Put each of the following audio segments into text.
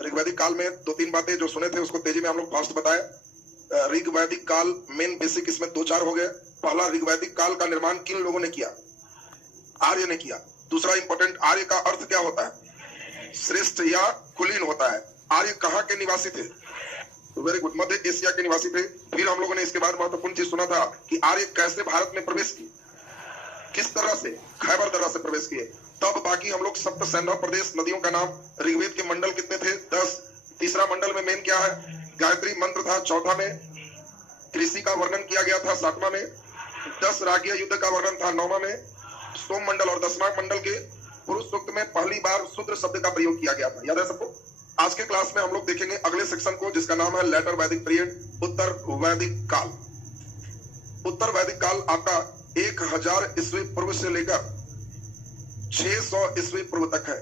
ऋग्वैदिक काल में 2-3 बातें जो सुने थे उसको तेजी में हम लोग फास्ट बताए। ऋग्वैदिक काल मेन बेसिक इसमें 2-4 हो गए। पहला, ऋग्वैदिक काल का निर्माण किन लोगों ने किया? आर्य ने किया। दूसरा इंपॉर्टेंट, आर्य का अर्थ क्या होता है? श्रेष्ठ या कुलीन होता है। आर्य कहाँ के निवासी थे? वेरी गुड, मध्य एशिया के निवासी थे। फिर हम लोगों ने इसके बाद महत्वपूर्ण चीज सुना था कि आर्य कैसे भारत में प्रवेश किए, किस तरह से, खैबर दर्रा से प्रवेश किए। तब बाकी हम लोग सप्त सैन्य प्रदेश, नदियों का नाम, ऋग्वेद के मंडल कितने थे? 10। तीसरा मंडल में मेन क्या है? गायत्री मंत्र था। चौथा में कृषि का वर्णन किया गया था। 7वां में 10 रागीय युद्ध का वर्णन था। 9वां में सोम मंडल और 10वां मंडल के पुरुष सूक्त में पहली बार शूद्र शब्द का प्रयोग किया गया था। याद है सबको? आज के क्लास में हम लोग देखेंगे अगले सेक्शन को जिसका नाम है लेटर वैदिक पीरियड, उत्तर वैदिक काल। उत्तर वैदिक काल आपका 1000 ईस्वी पूर्व से लेकर 600 ईस्वी पूर्व तक है।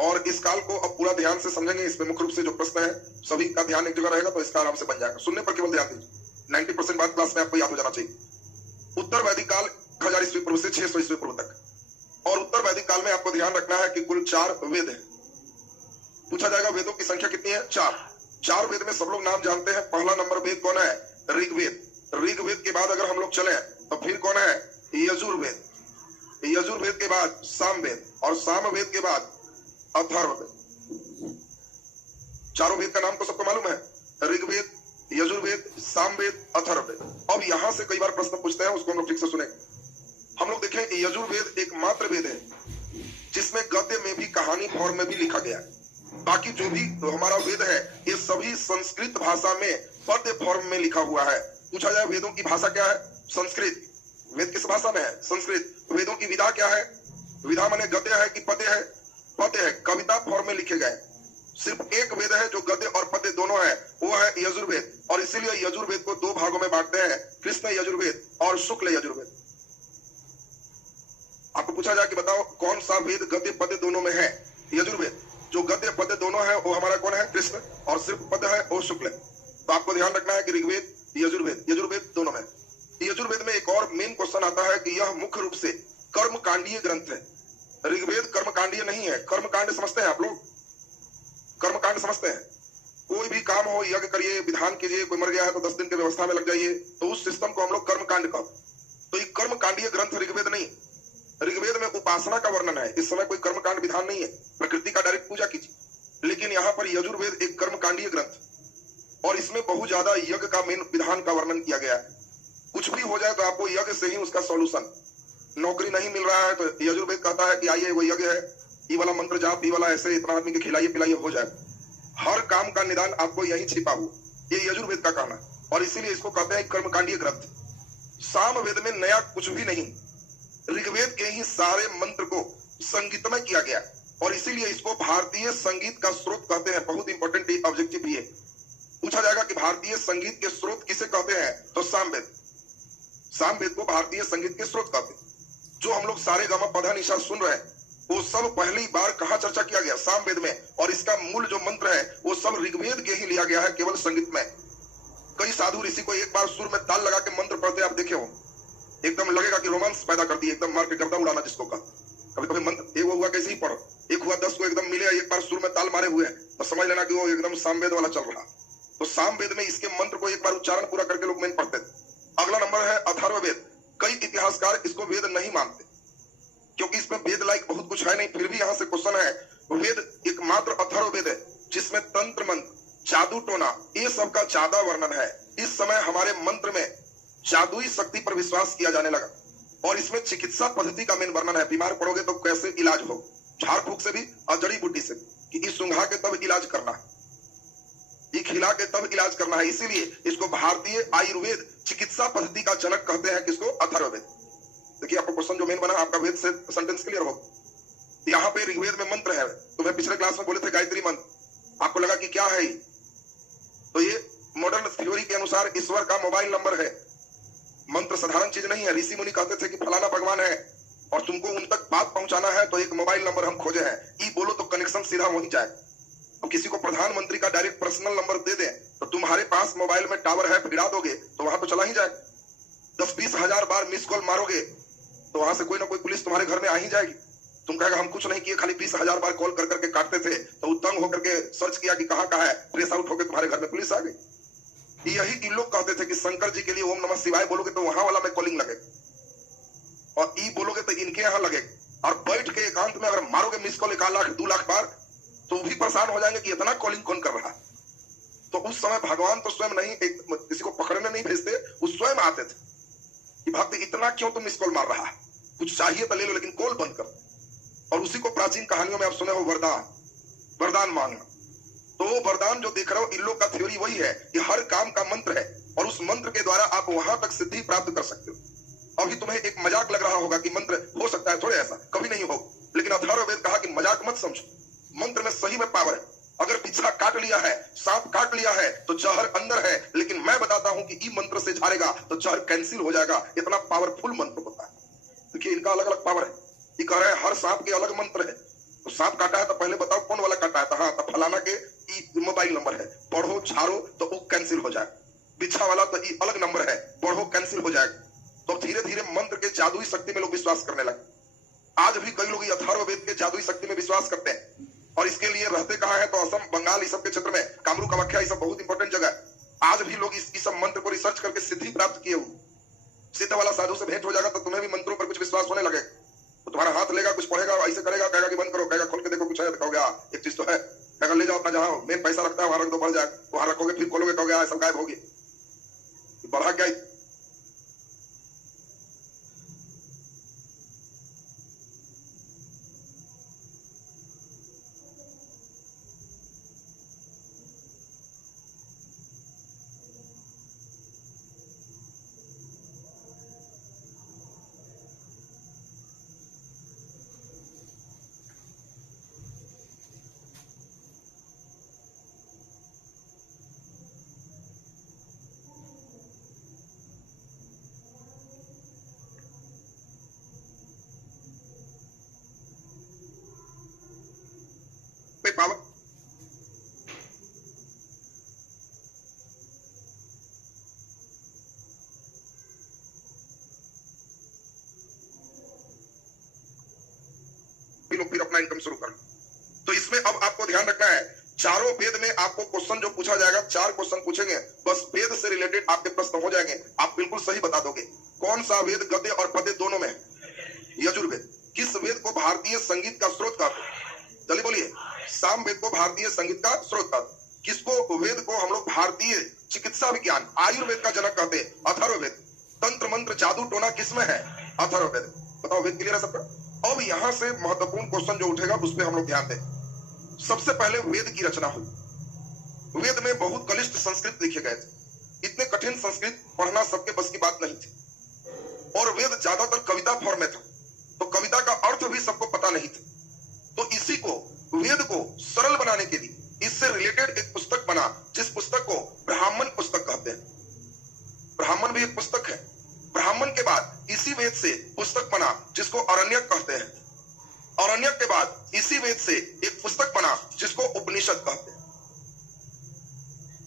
और इस काल को अब पूरा ध्यान से समझेंगे। इसमें मुख्य रूप से जो प्रश्न है सभी का ध्यान एक जगह रहेगा तो इसका आराम से बन जाएगा। सुनने पर केवल ध्यान दीजिए, 90% बात क्लास में आपको याद हो जाना चाहिए। उत्तर वैदिक काल 1000 ईस्वी पूर्व से 600 ईस्वी पूर्व तक। और उत्तर वैदिक काल में आपको ध्यान रखना है कि कुल 4 वेद है। पूछा जाएगा वेदों की संख्या कितनी है? 4 वेद में सब लोग नाम जानते हैं। पहला नंबर वेद कौन है? ऋग्वेद। ऋग्वेद के बाद अगर हम लोग चले तो फिर कौन है? यजुर्वेद। यजुर्वेद के बाद सामवेद और सामवेद के बाद अथर्ववेद। चारों वेद का नाम तो सबको मालूम है, ऋग्वेद, यजुर्वेद, सामवेद, अथर्ववेद। अब यहां से कई बार प्रश्न पूछते हैं, उसको हम लोग ठीक से सुने। हम लोग देखें यजुर्वेद एकमात्र वेद है जिसमें गद्य में भी, कहानी फॉर्म में भी लिखा गया है। बाकी जो भी हमारा वेद है ये सभी संस्कृत भाषा में पद्य फॉर्म में लिखा हुआ है। पूछा जाए वेदों की भाषा क्या है? संस्कृत। वेद किस भाषा में है? संस्कृत। वेदों की विधा क्या है? विधा माने गद्य है कि पद्य है? पद्य है, कविता फॉर्म में लिखे गए। सिर्फ एक वेद है जो गद्य और पद्य दोनों है, वो है यजुर्वेद। और इसीलिए यजुर्वेद को 2 भागों में बांटते हैं, कृष्ण यजुर्वेद और शुक्ल यजुर्वेद। आपको पूछा जाए कि बताओ कौन सा वेद गद्य पद्य दोनों में है? यजुर्वेद। जो गद्य पद्य दोनों है वो हमारा कौन है? कृष्ण। और सिर्फ पद्य है वो शुक्ल। तो आपको ध्यान रखना है कि ऋग्वेद, यजुर्वेद, यजुर्वेद दोनों में। यजुर्वेद में एक और मेन क्वेश्चन आता है कि यह मुख्य रूप से कर्मकांडीय ग्रंथ है। ऋग्वेद कर्मकांडीय नहीं है। कर्मकांड समझते हैं आप लोग? कर्मकांड समझते हैं? कोई भी काम हो, यज्ञ करिए, विधान कीजिए, कोई मर गया है तो 10 दिन की व्यवस्था में लग जाइए, तो उस सिस्टम को हम लोग कर्मकांड कहते। तो ये कर्मकांडीय ग्रंथ ऋग्वेद नहीं। ऋग्वेद में उपासना का वर्णन है। इस समय कोई कर्मकांड विधान नहीं है, प्रकृति का डायरेक्ट पूजा कीजिए। लेकिन यहाँ पर यजुर्वेद एक कर्मकांडीय ग्रंथ और इसमें बहुत ज्यादा यज्ञ का मेन विधान का वर्णन किया गया है। कुछ भी हो जाए तो आपको यज्ञ से ही उसका सॉल्यूशन। नौकरी नहीं मिल रहा है तो यजुर्वेद कहता है कि आइए वो यज्ञ है, ये वाला मंत्र जाप, ये वाला ऐसे, इतना आदमी के खिलाइए पिलाइए, हो जाए। हर काम का निदान आपको यही छिपा हुआ, ये यजुर्वेद का कहना। और इसीलिए इसको कहते हैं कर्मकांडीय ग्रंथ। सामवेद में नया कुछ भी नहीं, ऋग्वेद के ही सारे मंत्र को संगीतमय किया गया और इसीलिए इसको भारतीय संगीत का स्रोत कहते हैं। बहुत इंपॉर्टेंट ऑब्जेक्टिव ये पूछा जाएगा कि भारतीय संगीत के स्रोत किसे कहते हैं? तो सामवेद। सामवेद को भारतीय संगीत के स्रोत कहते हैं। जो हम लोग सारे गामा पधा निशा सुन रहे हैं वो सब पहली बार कहाँ चर्चा किया गया? सामवेद में। और इसका मूल जो मंत्र है वो सब ऋग्वेद के ही लिया गया है, केवल संगीत में। कई साधु ऋषि को एक बार सुर में ताल लगा के मंत्र पढ़ते आप देखे हो, एकदम लगेगा कि रोमांस पैदा करती है, एकदम मार के गर्दा उड़ाना जिसको कहते। कभी कभी मंत्र एक हुआ कैसे ही पढ़ो, एक हुआ 10 को एकदम मिले, एक बार सुर में ताल मारे हुए हैं तो समझ लेना कि वो एकदम सामवेद वाला चल रहा। तो सामवेद में इसके मंत्र को एक बार उच्चारण पूरा करके लोग मेन पढ़ते थे। अगला नंबर है अथर्ववेद। कई इतिहासकार इसको वेद नहीं मानते क्योंकि इसमें वेद लाइक बहुत कुछ है नहीं। फिर भी यहाँ से क्वेश्चन है, वेद एकमात्र अथर्ववेद है जिसमें तंत्र मंत्र, जादू टोना, ये सब का ज्यादा वर्णन है। इस समय हमारे मंत्र में जादुई शक्ति पर विश्वास किया जाने लगा और इसमें चिकित्सा पद्धति का मेन वर्णन है। बीमार पड़ोगे तो कैसे इलाज हो, झाड़ फूक से भी और जड़ी बूटी से भी, कि इस सुंघा के तब इलाज करना है, ये खिला के तब इलाज करना है। इसीलिए इसको भारतीय आयुर्वेद चिकित्सा पद्धति का जनक कहते हैं। किसको? अथर्ववेद। देखिए आपको क्वेश्चन जो मेन बना आपका वेद से सेंटेंस क्लियर हो। यहाँ पे ऋग्वेद में मंत्र है, तो मैं पिछले क्लास में बोले थे गायत्री मंत्र, आपको लगा कि क्या है ये? तो ये मॉडर्न थ्योरी के अनुसार ईश्वर का मोबाइल नंबर है। मंत्र साधारण चीज नहीं है। ऋषि मुनि कहते थे कि फलाना भगवान है और तुमको उन तक बात पहुंचाना है तो एक मोबाइल नंबर हम खोजे हैं, ई बोलो तो कनेक्शन सीधा वहीं जाए। अब किसी को प्रधानमंत्री का डायरेक्ट पर्सनल नंबर दे दें तो तुम्हारे पास मोबाइल में टावर है, भिड़ा दोगे तो वहां तो चला ही जाएगा। 10-20 हजार बार मिस कॉल मारोगे तो वहां से कोई ना कोई पुलिस तुम्हारे घर में आ ही जाएगी। तुम कहेगा हम कुछ नहीं किए, खाली 20,000 बार कॉल कर करके काटते थे, तो वो तंग होकर के सर्च किया कि कहाँ है, ट्रेस आउट होकर तुम्हारे घर में पुलिस आ गई। यही इन लोग कहते थे कि शंकर जी के लिए ओम नमः शिवाय बोलोगे तो वहां वाला में कॉलिंग लगे, और ई बोलोगे तो इनके यहाँ लगे, और बैठ के एकांत में अगर मारोगे मिस कॉल 1 लाख 2 लाख बार, तो भी परेशान हो जाएंगे कि इतना कॉलिंग कौन कर रहा है। तो उस समय भगवान तो स्वयं नहीं, किसी को पकड़ने नहीं भेजते, वो स्वयं आते थे कि भक्त इतना क्यों तुम मिस कॉल मार रहा है, कुछ चाहिए तो ले लो लेकिन कॉल बंद कर। और उसी को प्राचीन कहानियों में आप सुने हो, वरदान मांगना। तो वरदान जो देख रहे हो, इन लोग का थ्योरी वही है कि हर काम का मंत्र है, और उस मंत्र के द्वारा आप वहां तक सिद्धि प्राप्त कर सकते हो। अभी तुम्हें एक मजाक लग रहा होगा कि मंत्र हो सकता है, थोड़े ऐसा कभी नहीं हो, लेकिन अथर्ववेद कहा कि मजाक मत समझो, मंत्र में सही में पावर है। अगर बिच्छा काट लिया है, सांप काट लिया है, तो जहर अंदर है, लेकिन मैं बताता हूं कि ई मंत्र से झाड़ेगा तो जहर कैंसिल हो जाएगा। इतना पावरफुल मंत्र होता है। देखिए इनका अलग अलग पावर है। ये कह रहे हैं हर सांप के अलग मंत्र है। तो सांप काटा है तो पहले बताओ कौन वाला काटा है, तो हाँ, तो फलाना के मोबाइल नंबर है, पढ़ो झाड़ो तो वो कैंसिल हो जाए। बिच्छा वाला तो ये अलग नंबर है, पढ़ो कैंसिल हो जाएगा। तो धीरे धीरे मंत्र के जादुई शक्ति में लोग विश्वास करने लगे। आज भी कई लोग अथर्ववेद के जादुई शक्ति में विश्वास करते हैं, और इसके लिए रहते कहाँ है, तो असम, बंगाल, इस सब के क्षेत्र में, कामरू कामाख्या, ये सब बहुत इंपॉर्टेंट जगह है। आज भी लोग इस सब मंत्र को रिसर्च करके सिद्धि प्राप्त किए हुए। सिद्ध वाला साधु से भेंट हो जाएगा तो तुम्हें भी मंत्रों पर कुछ विश्वास होने लगे, तो तुम्हारा हाथ लेगा, कुछ पढ़ेगा, ऐसे करेगा, कहेगा कि बंद करो, कहेगा खोल के देखो कुछ है, कहोगे एक चीज तो है, कहेगा ले जाओ अपना, जहां मेन पैसा रखता है वहां रख दो, बढ़ जाएगा, वहां रखोगे, फिर खोलोगे, कहोगे सब गायब होगी, बढ़ा क्या। पावर फिर अपना इनकम शुरू कर। तो इसमें अब आपको ध्यान रखना है, चारों वेद में आपको क्वेश्चन जो पूछा जाएगा, 4 क्वेश्चन पूछेंगे, बस वेद से रिलेटेड आपके प्रश्न हो जाएंगे, आप बिल्कुल सही बता दोगे। कौन सा वेद गद्य और पद्य दोनों में? यजुर्वेद। किस वेद को भारतीय संगीत का स्रोत कहते हैं? चलिए बोलिए। साम वेद को भारतीय संगीत का स्रोत कहते हैं। किसको, वेद को हम लोग भारतीय चिकित्सा विज्ञान, आयुर्वेद का जनक कहते हैं? अथर्ववेद। तंत्र मंत्र जादू टोना किसमें है? अथर्ववेद। बताओ, वेद क्लियर है सबका? अब यहां से महत्वपूर्ण क्वेश्चन जो उठेगा उस पर हम लोग ध्यान दें। सबसे पहले वेद की रचना हुई। वेद में बहुत कलिष्ठ संस्कृत लिखे गए थे। इतने कठिन संस्कृत पढ़ना सबके बस की बात नहीं थी, और वेद ज्यादातर कविता फॉर्म में था, तो कविता का अर्थ भी सबको पता नहीं था। तो इसी को, वेद को सरल बनाने के लिए इससे रिलेटेड एक पुस्तक बना, जिस पुस्तक को ब्राह्मण पुस्तक कहते हैं। ब्राह्मण भी एक पुस्तक है। ब्राह्मण के बाद इसी वेद से पुस्तक बना जिसको अरण्यक कहते हैं। अरण्यक के बाद इसी वेद से एक पुस्तक बना जिसको उपनिषद कहते हैं।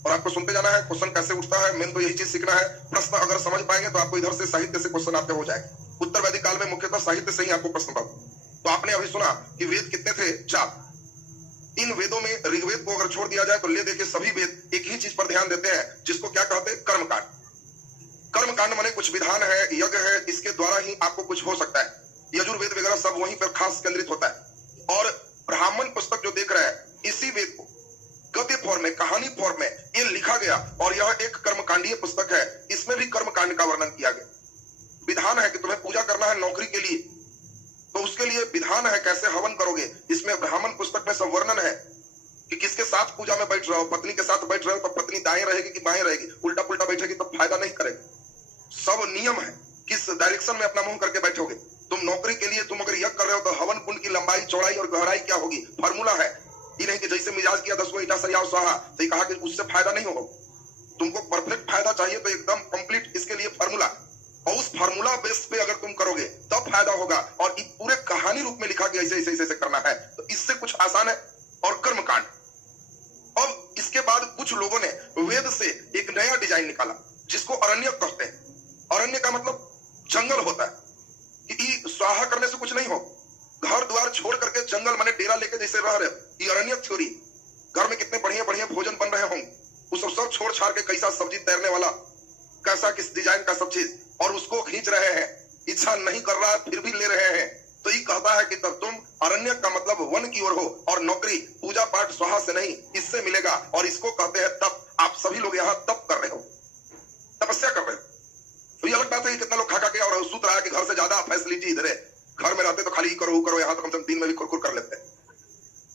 और आपको सुनते जाना है क्वेश्चन कैसे उठता है, मेन तो यही चीज सीखना है। प्रश्न अगर समझ पाएंगे तो आपको इधर से साहित्य से क्वेश्चन आपके हो जाएंगे। उत्तर वैदिक काल में मुख्यतः साहित्य से ही आपको प्रश्न पाओ। तो आपने अभी सुना कि वेद कितने थे? 4। इन वेदों में ऋग्वेद को अगर छोड़ दिया जाए तो ले देखिए सभी वेद एक ही चीज पर ध्यान देते हैं, जिसको क्या कहते हैं? कर्मकांड। कर्मकांड माने कुछ विधान है, यज्ञ है, इसके द्वारा ही आपको कुछ हो सकता है। यजुर्वेद वगैरह सब वहीं पर खास केंद्रित होता है। और ब्राह्मण पुस्तक जो देख रहे हैं, इसी वेद को गद्य फॉर्म में, कहानी फॉर्म में ये लिखा गया, और यह एक कर्मकांडीय पुस्तक है। इसमें भी कर्मकांड का वर्णन किया गया। विधान है कि तुम्हें पूजा करना है नौकरी के लिए, तो उसके लिए विधान है कैसे हवन करोगे। इसमें ब्राह्मण पुस्तक में सब वर्णन है कि किसके साथ पूजा में बैठ रहे हो। पत्नी के साथ बैठ रहे हो तो पत्नी दाएं रहेगी कि बाएं रहेगी, उल्टा पुल्टा बैठेगी तो फायदा नहीं करेगी। सब नियम है, किस डायरेक्शन में अपना मुंह करके बैठोगे। तुम नौकरी के लिए तुम अगर यज्ञ कर रहे हो तो हवन कुंड की लंबाई, चौड़ाई और गहराई क्या होगी, फार्मूला है। ये नहीं कि जैसे मिजाज किया 10 ईटा सरियाओ स्वाहा, तो ये कहा कि उससे फायदा नहीं होगा। तुमको परफेक्ट फायदा चाहिए तो एकदम कंप्लीट इसके लिए फार्मूला, और उस फार्मूला बेस पे अगर तुम करोगे तब फायदा होगा। और ये पूरे कहानी रूप में लिखा कि ऐसे ऐसे ऐसे करना है, तो इससे कुछ आसान है। और कर्मकांड, अब इसके बाद कुछ लोगों ने वेद से एक नया डिजाइन निकाला जिसको अरण्यक कहते हैं। अरण्य का मतलब जंगल होता है, कि स्वाहा करने से कुछ नहीं हो। घर द्वार छोड़ करके जंगल माने डेरा लेके जैसे रह रहे, ये अरण्य थ्योरी। घर में कितने बढ़िया बढ़िया भोजन बन रहे होंगे, वो सब छोड़ छाड़ के कैसा सब्जी तैरने वाला, कैसा किस डिजाइन का सब चीज, और उसको खींच रहे हैं। इच्छा नहीं कर रहा है फिर भी ले रहे हैं। तो ये कहता है कि तब तुम अरण्य का मतलब वन की ओर हो, और नौकरी पूजा पाठ स्वाहा से नहीं, इससे मिलेगा। और इसको कहते हैं तप। आप सभी लोग यहाँ तप कर रहे हो, तपस्या कर रहे हो। तो ये अलग बात है कि कितना लोग खा के और सूत रहा है कि घर से ज्यादा फैसिलिटी इधर है। घर में रहते तो खाली करो करो, यहाँ तो कम से कम दिन में भी कुरकुर कर लेते हैं।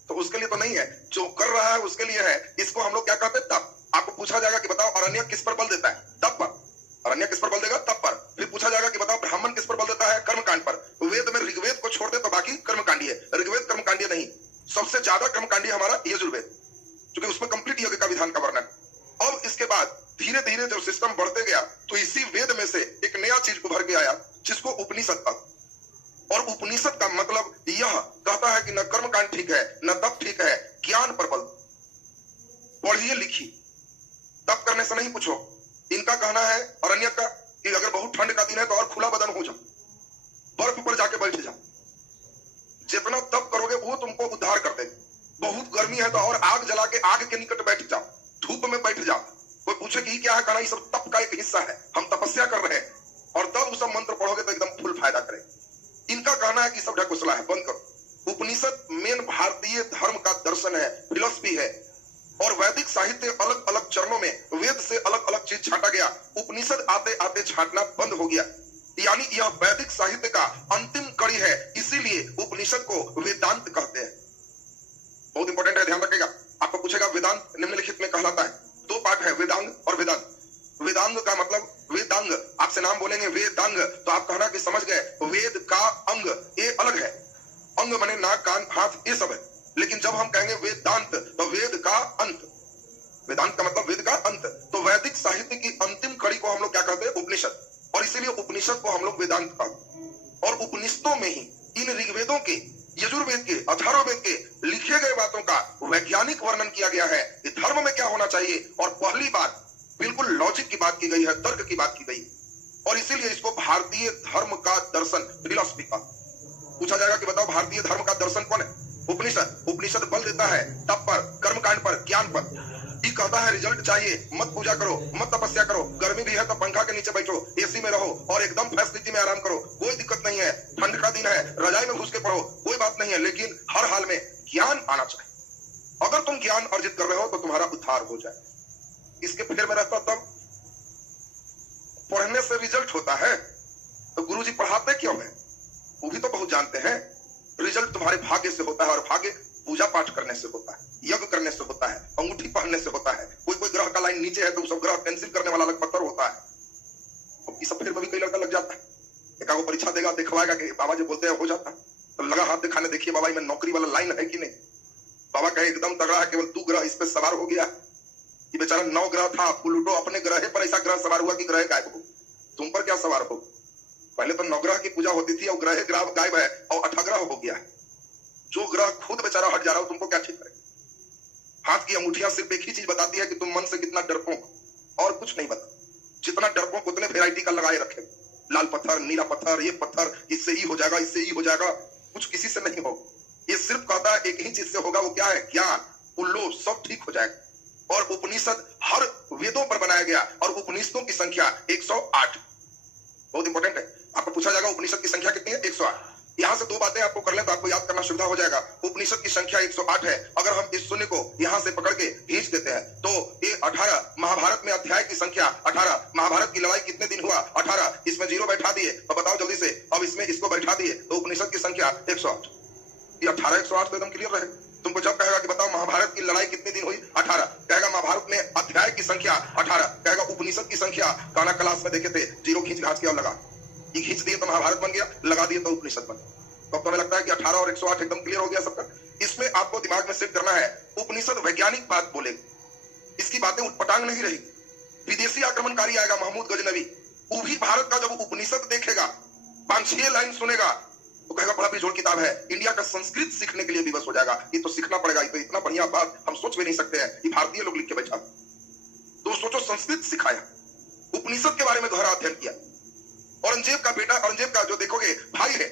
तो उसके लिए तो नहीं है, जो कर रहा है उसके लिए है। इसको हम लोग क्या कहते हैं? तप। आपको पूछा जाएगा कि बताओ अरण्य किस पर बल देता है? तप पर। अरण्य किस पर बल देगा? तप पर। फिर पूछा जाएगा कि बताओ ब्राह्मण किस पर बल देता है? कर्मकांड पर। वेद में ऋग्वेद को छोड़ दे तो बाकी कर्मकांडी है। ऋग्वेद कर्मकांडी नहीं, सबसे ज्यादा कर्मकांडी हमारा यजुर्वेद, क्योंकि उसमें कंप्लीट यज्ञ का विधान का वर्णन। अब इसके बाद धीरे धीरे जब सिस्टम बढ़ते गया तो इसी वेद में से एक नया चीज उभर के आया जिसको उपनिषद कहते। और उपनिषद का मतलब यह कहता है कि न कर्मकांड ठीक है, न तप ठीक है, ज्ञान पर बल। पढ़िए लिखिए, तप करने से नहीं पूछो। इनका कहना है अरण्य का कि अगर बहुत ठंड का दिन है तो और खुला बदन हो जाओ, बर्फ पर जाके बैठ जाओ। जितना तप करोगे वो तुमको उद्धार कर देगा। बहुत गर्मी है तो और आग जला के आग के निकट बैठ जाओ, धूप में बैठ जाओ। कोई पूछे कि क्या है, कहना ये सब तप का एक हिस्सा है, हम तपस्या कर रहे हैं। और तब उस मंत्र पढ़ोगे तो एकदम फुल फायदा करेगा। इनका कहना है कि सब ढकोसला है, बंद करो। उपनिषद मेन भारतीय धर्म का दर्शन है, फिलॉसफी है। और वैदिक साहित्य अलग अलग चरणों में वेद से अलग अलग चीज छाटा गया। उपनिषद आते आते छाटना बंद हो गया, यानी यह वैदिक साहित्य का अंतिम कड़ी है। इसीलिए उपनिषद को वेदांत कहते हैं। बहुत इंपॉर्टेंट है, ध्यान रखिएगा। आपको पूछेगा वेदांत निम्नलिखित में कहलाता है। दो पार्ट है, वेदांग और वेदांत। वेदांग का मतलब वेदांग, आपसे नाम बोलेंगे वेदांग तो आप कहना कि समझ गए। वेद का अंग ये अलग है, अंग माने नाक कान हाथ ये सब है। लेकिन जब हम कहेंगे वेदांत तो वेद का अंत, वेदांत का मतलब वेद का अंत। तो वैदिक साहित्य की अंतिम कड़ी को हम लोग क्या कहते हैं? उपनिषद। और इसीलिए उपनिषद को हम लोग वेदांत कहते। और उपनिषदों में ही इन ऋग्वेदों के, यजुर्वेद के, अथर्ववेद के लिखे गए बातों का वैज्ञानिक वर्णन किया गया है कि धर्म में क्या होना चाहिए। और पहली बार बिल्कुल लॉजिक की बात की गई है, तर्क की बात की गई। और इसीलिए इसको भारतीय धर्म का दर्शन, फिलॉसफी का। पूछा जाएगा कि बताओ भारतीय धर्म का दर्शन कौन है? उपनिषद। उपनिषद बल देता है तप पर, कर्मकांड पर, ज्ञान पर। ये कहता है रिजल्ट चाहिए, मत पूजा करो, मत तपस्या करो। गर्मी भी है तो पंखा के नीचे बैठो, एसी में रहो और एकदम फैसिलिटी में आराम करो, कोई दिक्कत नहीं है। ठंड का दिन है, रजाई में घुस के पढ़ो, कोई बात नहीं है। लेकिन हर हाल में ज्ञान आना चाहिए। अगर तुम ज्ञान अर्जित कर रहे हो तो तुम्हारा उद्धार हो जाए। इसके फेर में रहता तब पढ़ने से रिजल्ट होता है तो गुरुजी पढ़ाते क्यों है? वो भी तो बहुत जानते हैं। रिजल्ट तुम्हारे भाग्य से होता है, और भाग्य पूजा पाठ करने से होता है, यज्ञ करने से होता है, अंगूठी पहनने से होता है। कोई कोई ग्रह का लाइन नीचे है तो सब ग्रह कैंसिल करने वाला अलग पत्थर होता है। इस सब फेर में भी कई लड़का लग जाता है, एक आगो परीक्षा देगा, दिखवाएगा कि बाबा जी बोलते हैं हो जाता, तो लगा हाथ दिखाने, देखिए बाबा में नौकरी वाला लाइन है कि नहीं। बाबा कहे एकदम तगड़ा है, केवल तू ग्रह इस पे सवार हो गया। ये बेचारा 9 ग्रह था, प्लूटो अपने ग्रह पर ऐसा ग्रह सवार हुआ कि ग्रह गायब हो। तुम पर क्या सवार हो? पहले तो 9 ग्रह की पूजा होती थी और ग्रह गायब है और 8 ग्रह हो गया है। जो ग्रह खुद बेचारा हट जा रहा हो, तुमको क्या ठीक करे? हाथ की अंगूठियां सिर्फ एक ही चीज बताती है कि तुम मन से कितना डरपोक, और कुछ नहीं बता। जितना डरपोक उतने वेराइटी का लगाए रखे, लाल पत्थर, नीला पत्थर, ये पत्थर, इससे ही हो जाएगा, इससे ही हो जाएगा। कुछ किसी से नहीं हो। ये सिर्फ कहता है एक ही चीज से होगा, वो क्या है? ज्ञान, उल्लो, सब ठीक हो जाएगा। और उपनिषद हर वेदों पर बनाया गया, और उपनिषदों की संख्या 108। बहुत इंपॉर्टेंट है। आपको पूछा जाएगा उपनिषद की संख्या कितनी है? 108। यहाँ से 2 बातें आपको कर लें तो आपको याद करना सुविधा हो जाएगा। उपनिषद की संख्या 108 है। अगर हम इस शून्य को यहाँ से पकड़ के खींच देते हैं तो ये 18। महाभारत में अध्याय की संख्या 18। महाभारत की लड़ाई कितने दिन हुआ? 18। इसमें 0 बैठा दिए तो बताओ जल्दी से। अब इसमें इसको बैठा दिए तो उपनिषद की संख्या 108। ये 18 108 तो एकदम क्लियर रहे। तुमको जब कहेगा कि बताओ महाभारत की लड़ाई कितने दिन हुई? 18। कहेगा महाभारत में अध्याय की संख्या 18। कहेगा उपनिषद की संख्या, गाना क्लास में देखे थे, 0 खींच घाच के और लगा, ये खींच दिए तो महाभारत बन गया, लगा दिए तो उपनिषद बन गया। तो अब तुम्हें लगता है कि 18 और 108 एकदम क्लियर हो गया सबका। इसमें आपको दिमाग में सेट करना है, उपनिषद वैज्ञानिक बात बोलेगी, इसकी बातें उटपटांग नहीं रहेगी। विदेशी आक्रमणकारी आएगा महमूद गजनवी, वो भी भारत का जब उपनिषद देखेगा, 5-6 लाइन सुनेगा तो कहेगा बड़ा बेजोड़ किताब है। इंडिया का संस्कृत सीखने के लिए विवश हो जाएगा। ये तो सीखना पड़ेगा, ये तो इतना बढ़िया बात हम सोच भी नहीं सकते हैं, ये भारतीय लोग लिख के बैठा। तो सोचो, संस्कृत सिखाया, उपनिषद के बारे में गहरा अध्ययन किया। औरंगजेब का बेटा, औरंगजेब का जो देखोगे भाई है,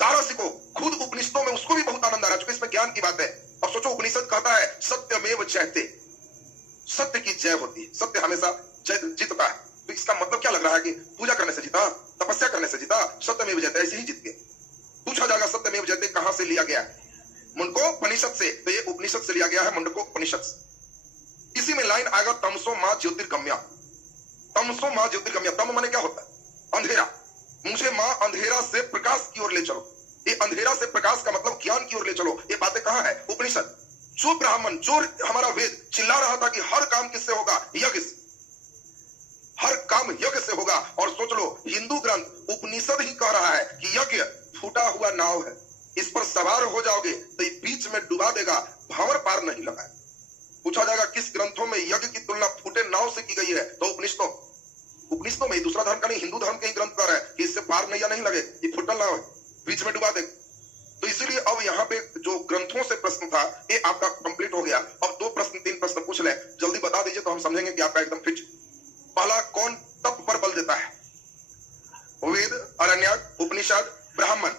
तारसिको खुद उपनिषदों में उसको भी बहुत आनंद आ रहा है, क्योंकि इसमें ज्ञान की बात है। अब सोचो, उपनिषद कहता है सत्यमेव जयते, सत्य की जय होती है, सत्य हमेशा जीतता है। तो इसका मतलब क्या लग रहा है कि पूजा करने से जीता, तपस्या करने से जीता, सत्यमेव जयते ऐसे ही जीत गए। पूछा जाएगा सत्यमेव जयते कहां से लिया गया है? मुंडकोपनिषद से। तो ये उपनिषद से लिया गया है, मुंडकोपनिषद से। इसी में लाइन आएगा तमसो मां ज्योतिर्गम्या, तमसो मां ज्योतिर्गम्या। तम माने क्या होता है? अंधेरा। मुझे मां अंधेरा से प्रकाश की ओर ले चलो। ये अंधेरा से प्रकाश का मतलब ज्ञान की ओर ले चलो। ये बातें कहां है? उपनिषद। जो ब्राह्मण, जो हमारा वेद चिल्ला रहा था कि हर काम किससे होगा? यज्ञ से, हर काम यज्ञ से होगा। और सोच लो, हिंदू ग्रंथ उपनिषद ही कह रहा है कि यज्ञ फूटा हुआ नाव है, इस पर सवार हो जाओगे तो ये बीच में डुबा देगा, भंवर पार नहीं लगा। पूछा जाएगा किस ग्रंथों में यज्ञ की तुलना फूटे नाव से की गई है? तो उपनिषदों, उपनिषदों में। दूसरा धर्म का नहीं, हिंदू धर्म के ही ग्रंथ कर रहा है कि इससे पार नैया नहीं लगे, ये फुटल नाव है, बीच में डुबा दे। तो इसीलिए अब यहाँ पे जो ग्रंथों से प्रश्न था ये आपका कंप्लीट हो गया। अब 2 प्रश्न 3 प्रश्न पूछ ले, जल्दी बता दीजिए तो हम समझेंगे कि आपका एकदम फिट। पहला, कौन तप पर बल देता है? वेद, अरण्यक, उपनिषद, ब्राह्मण।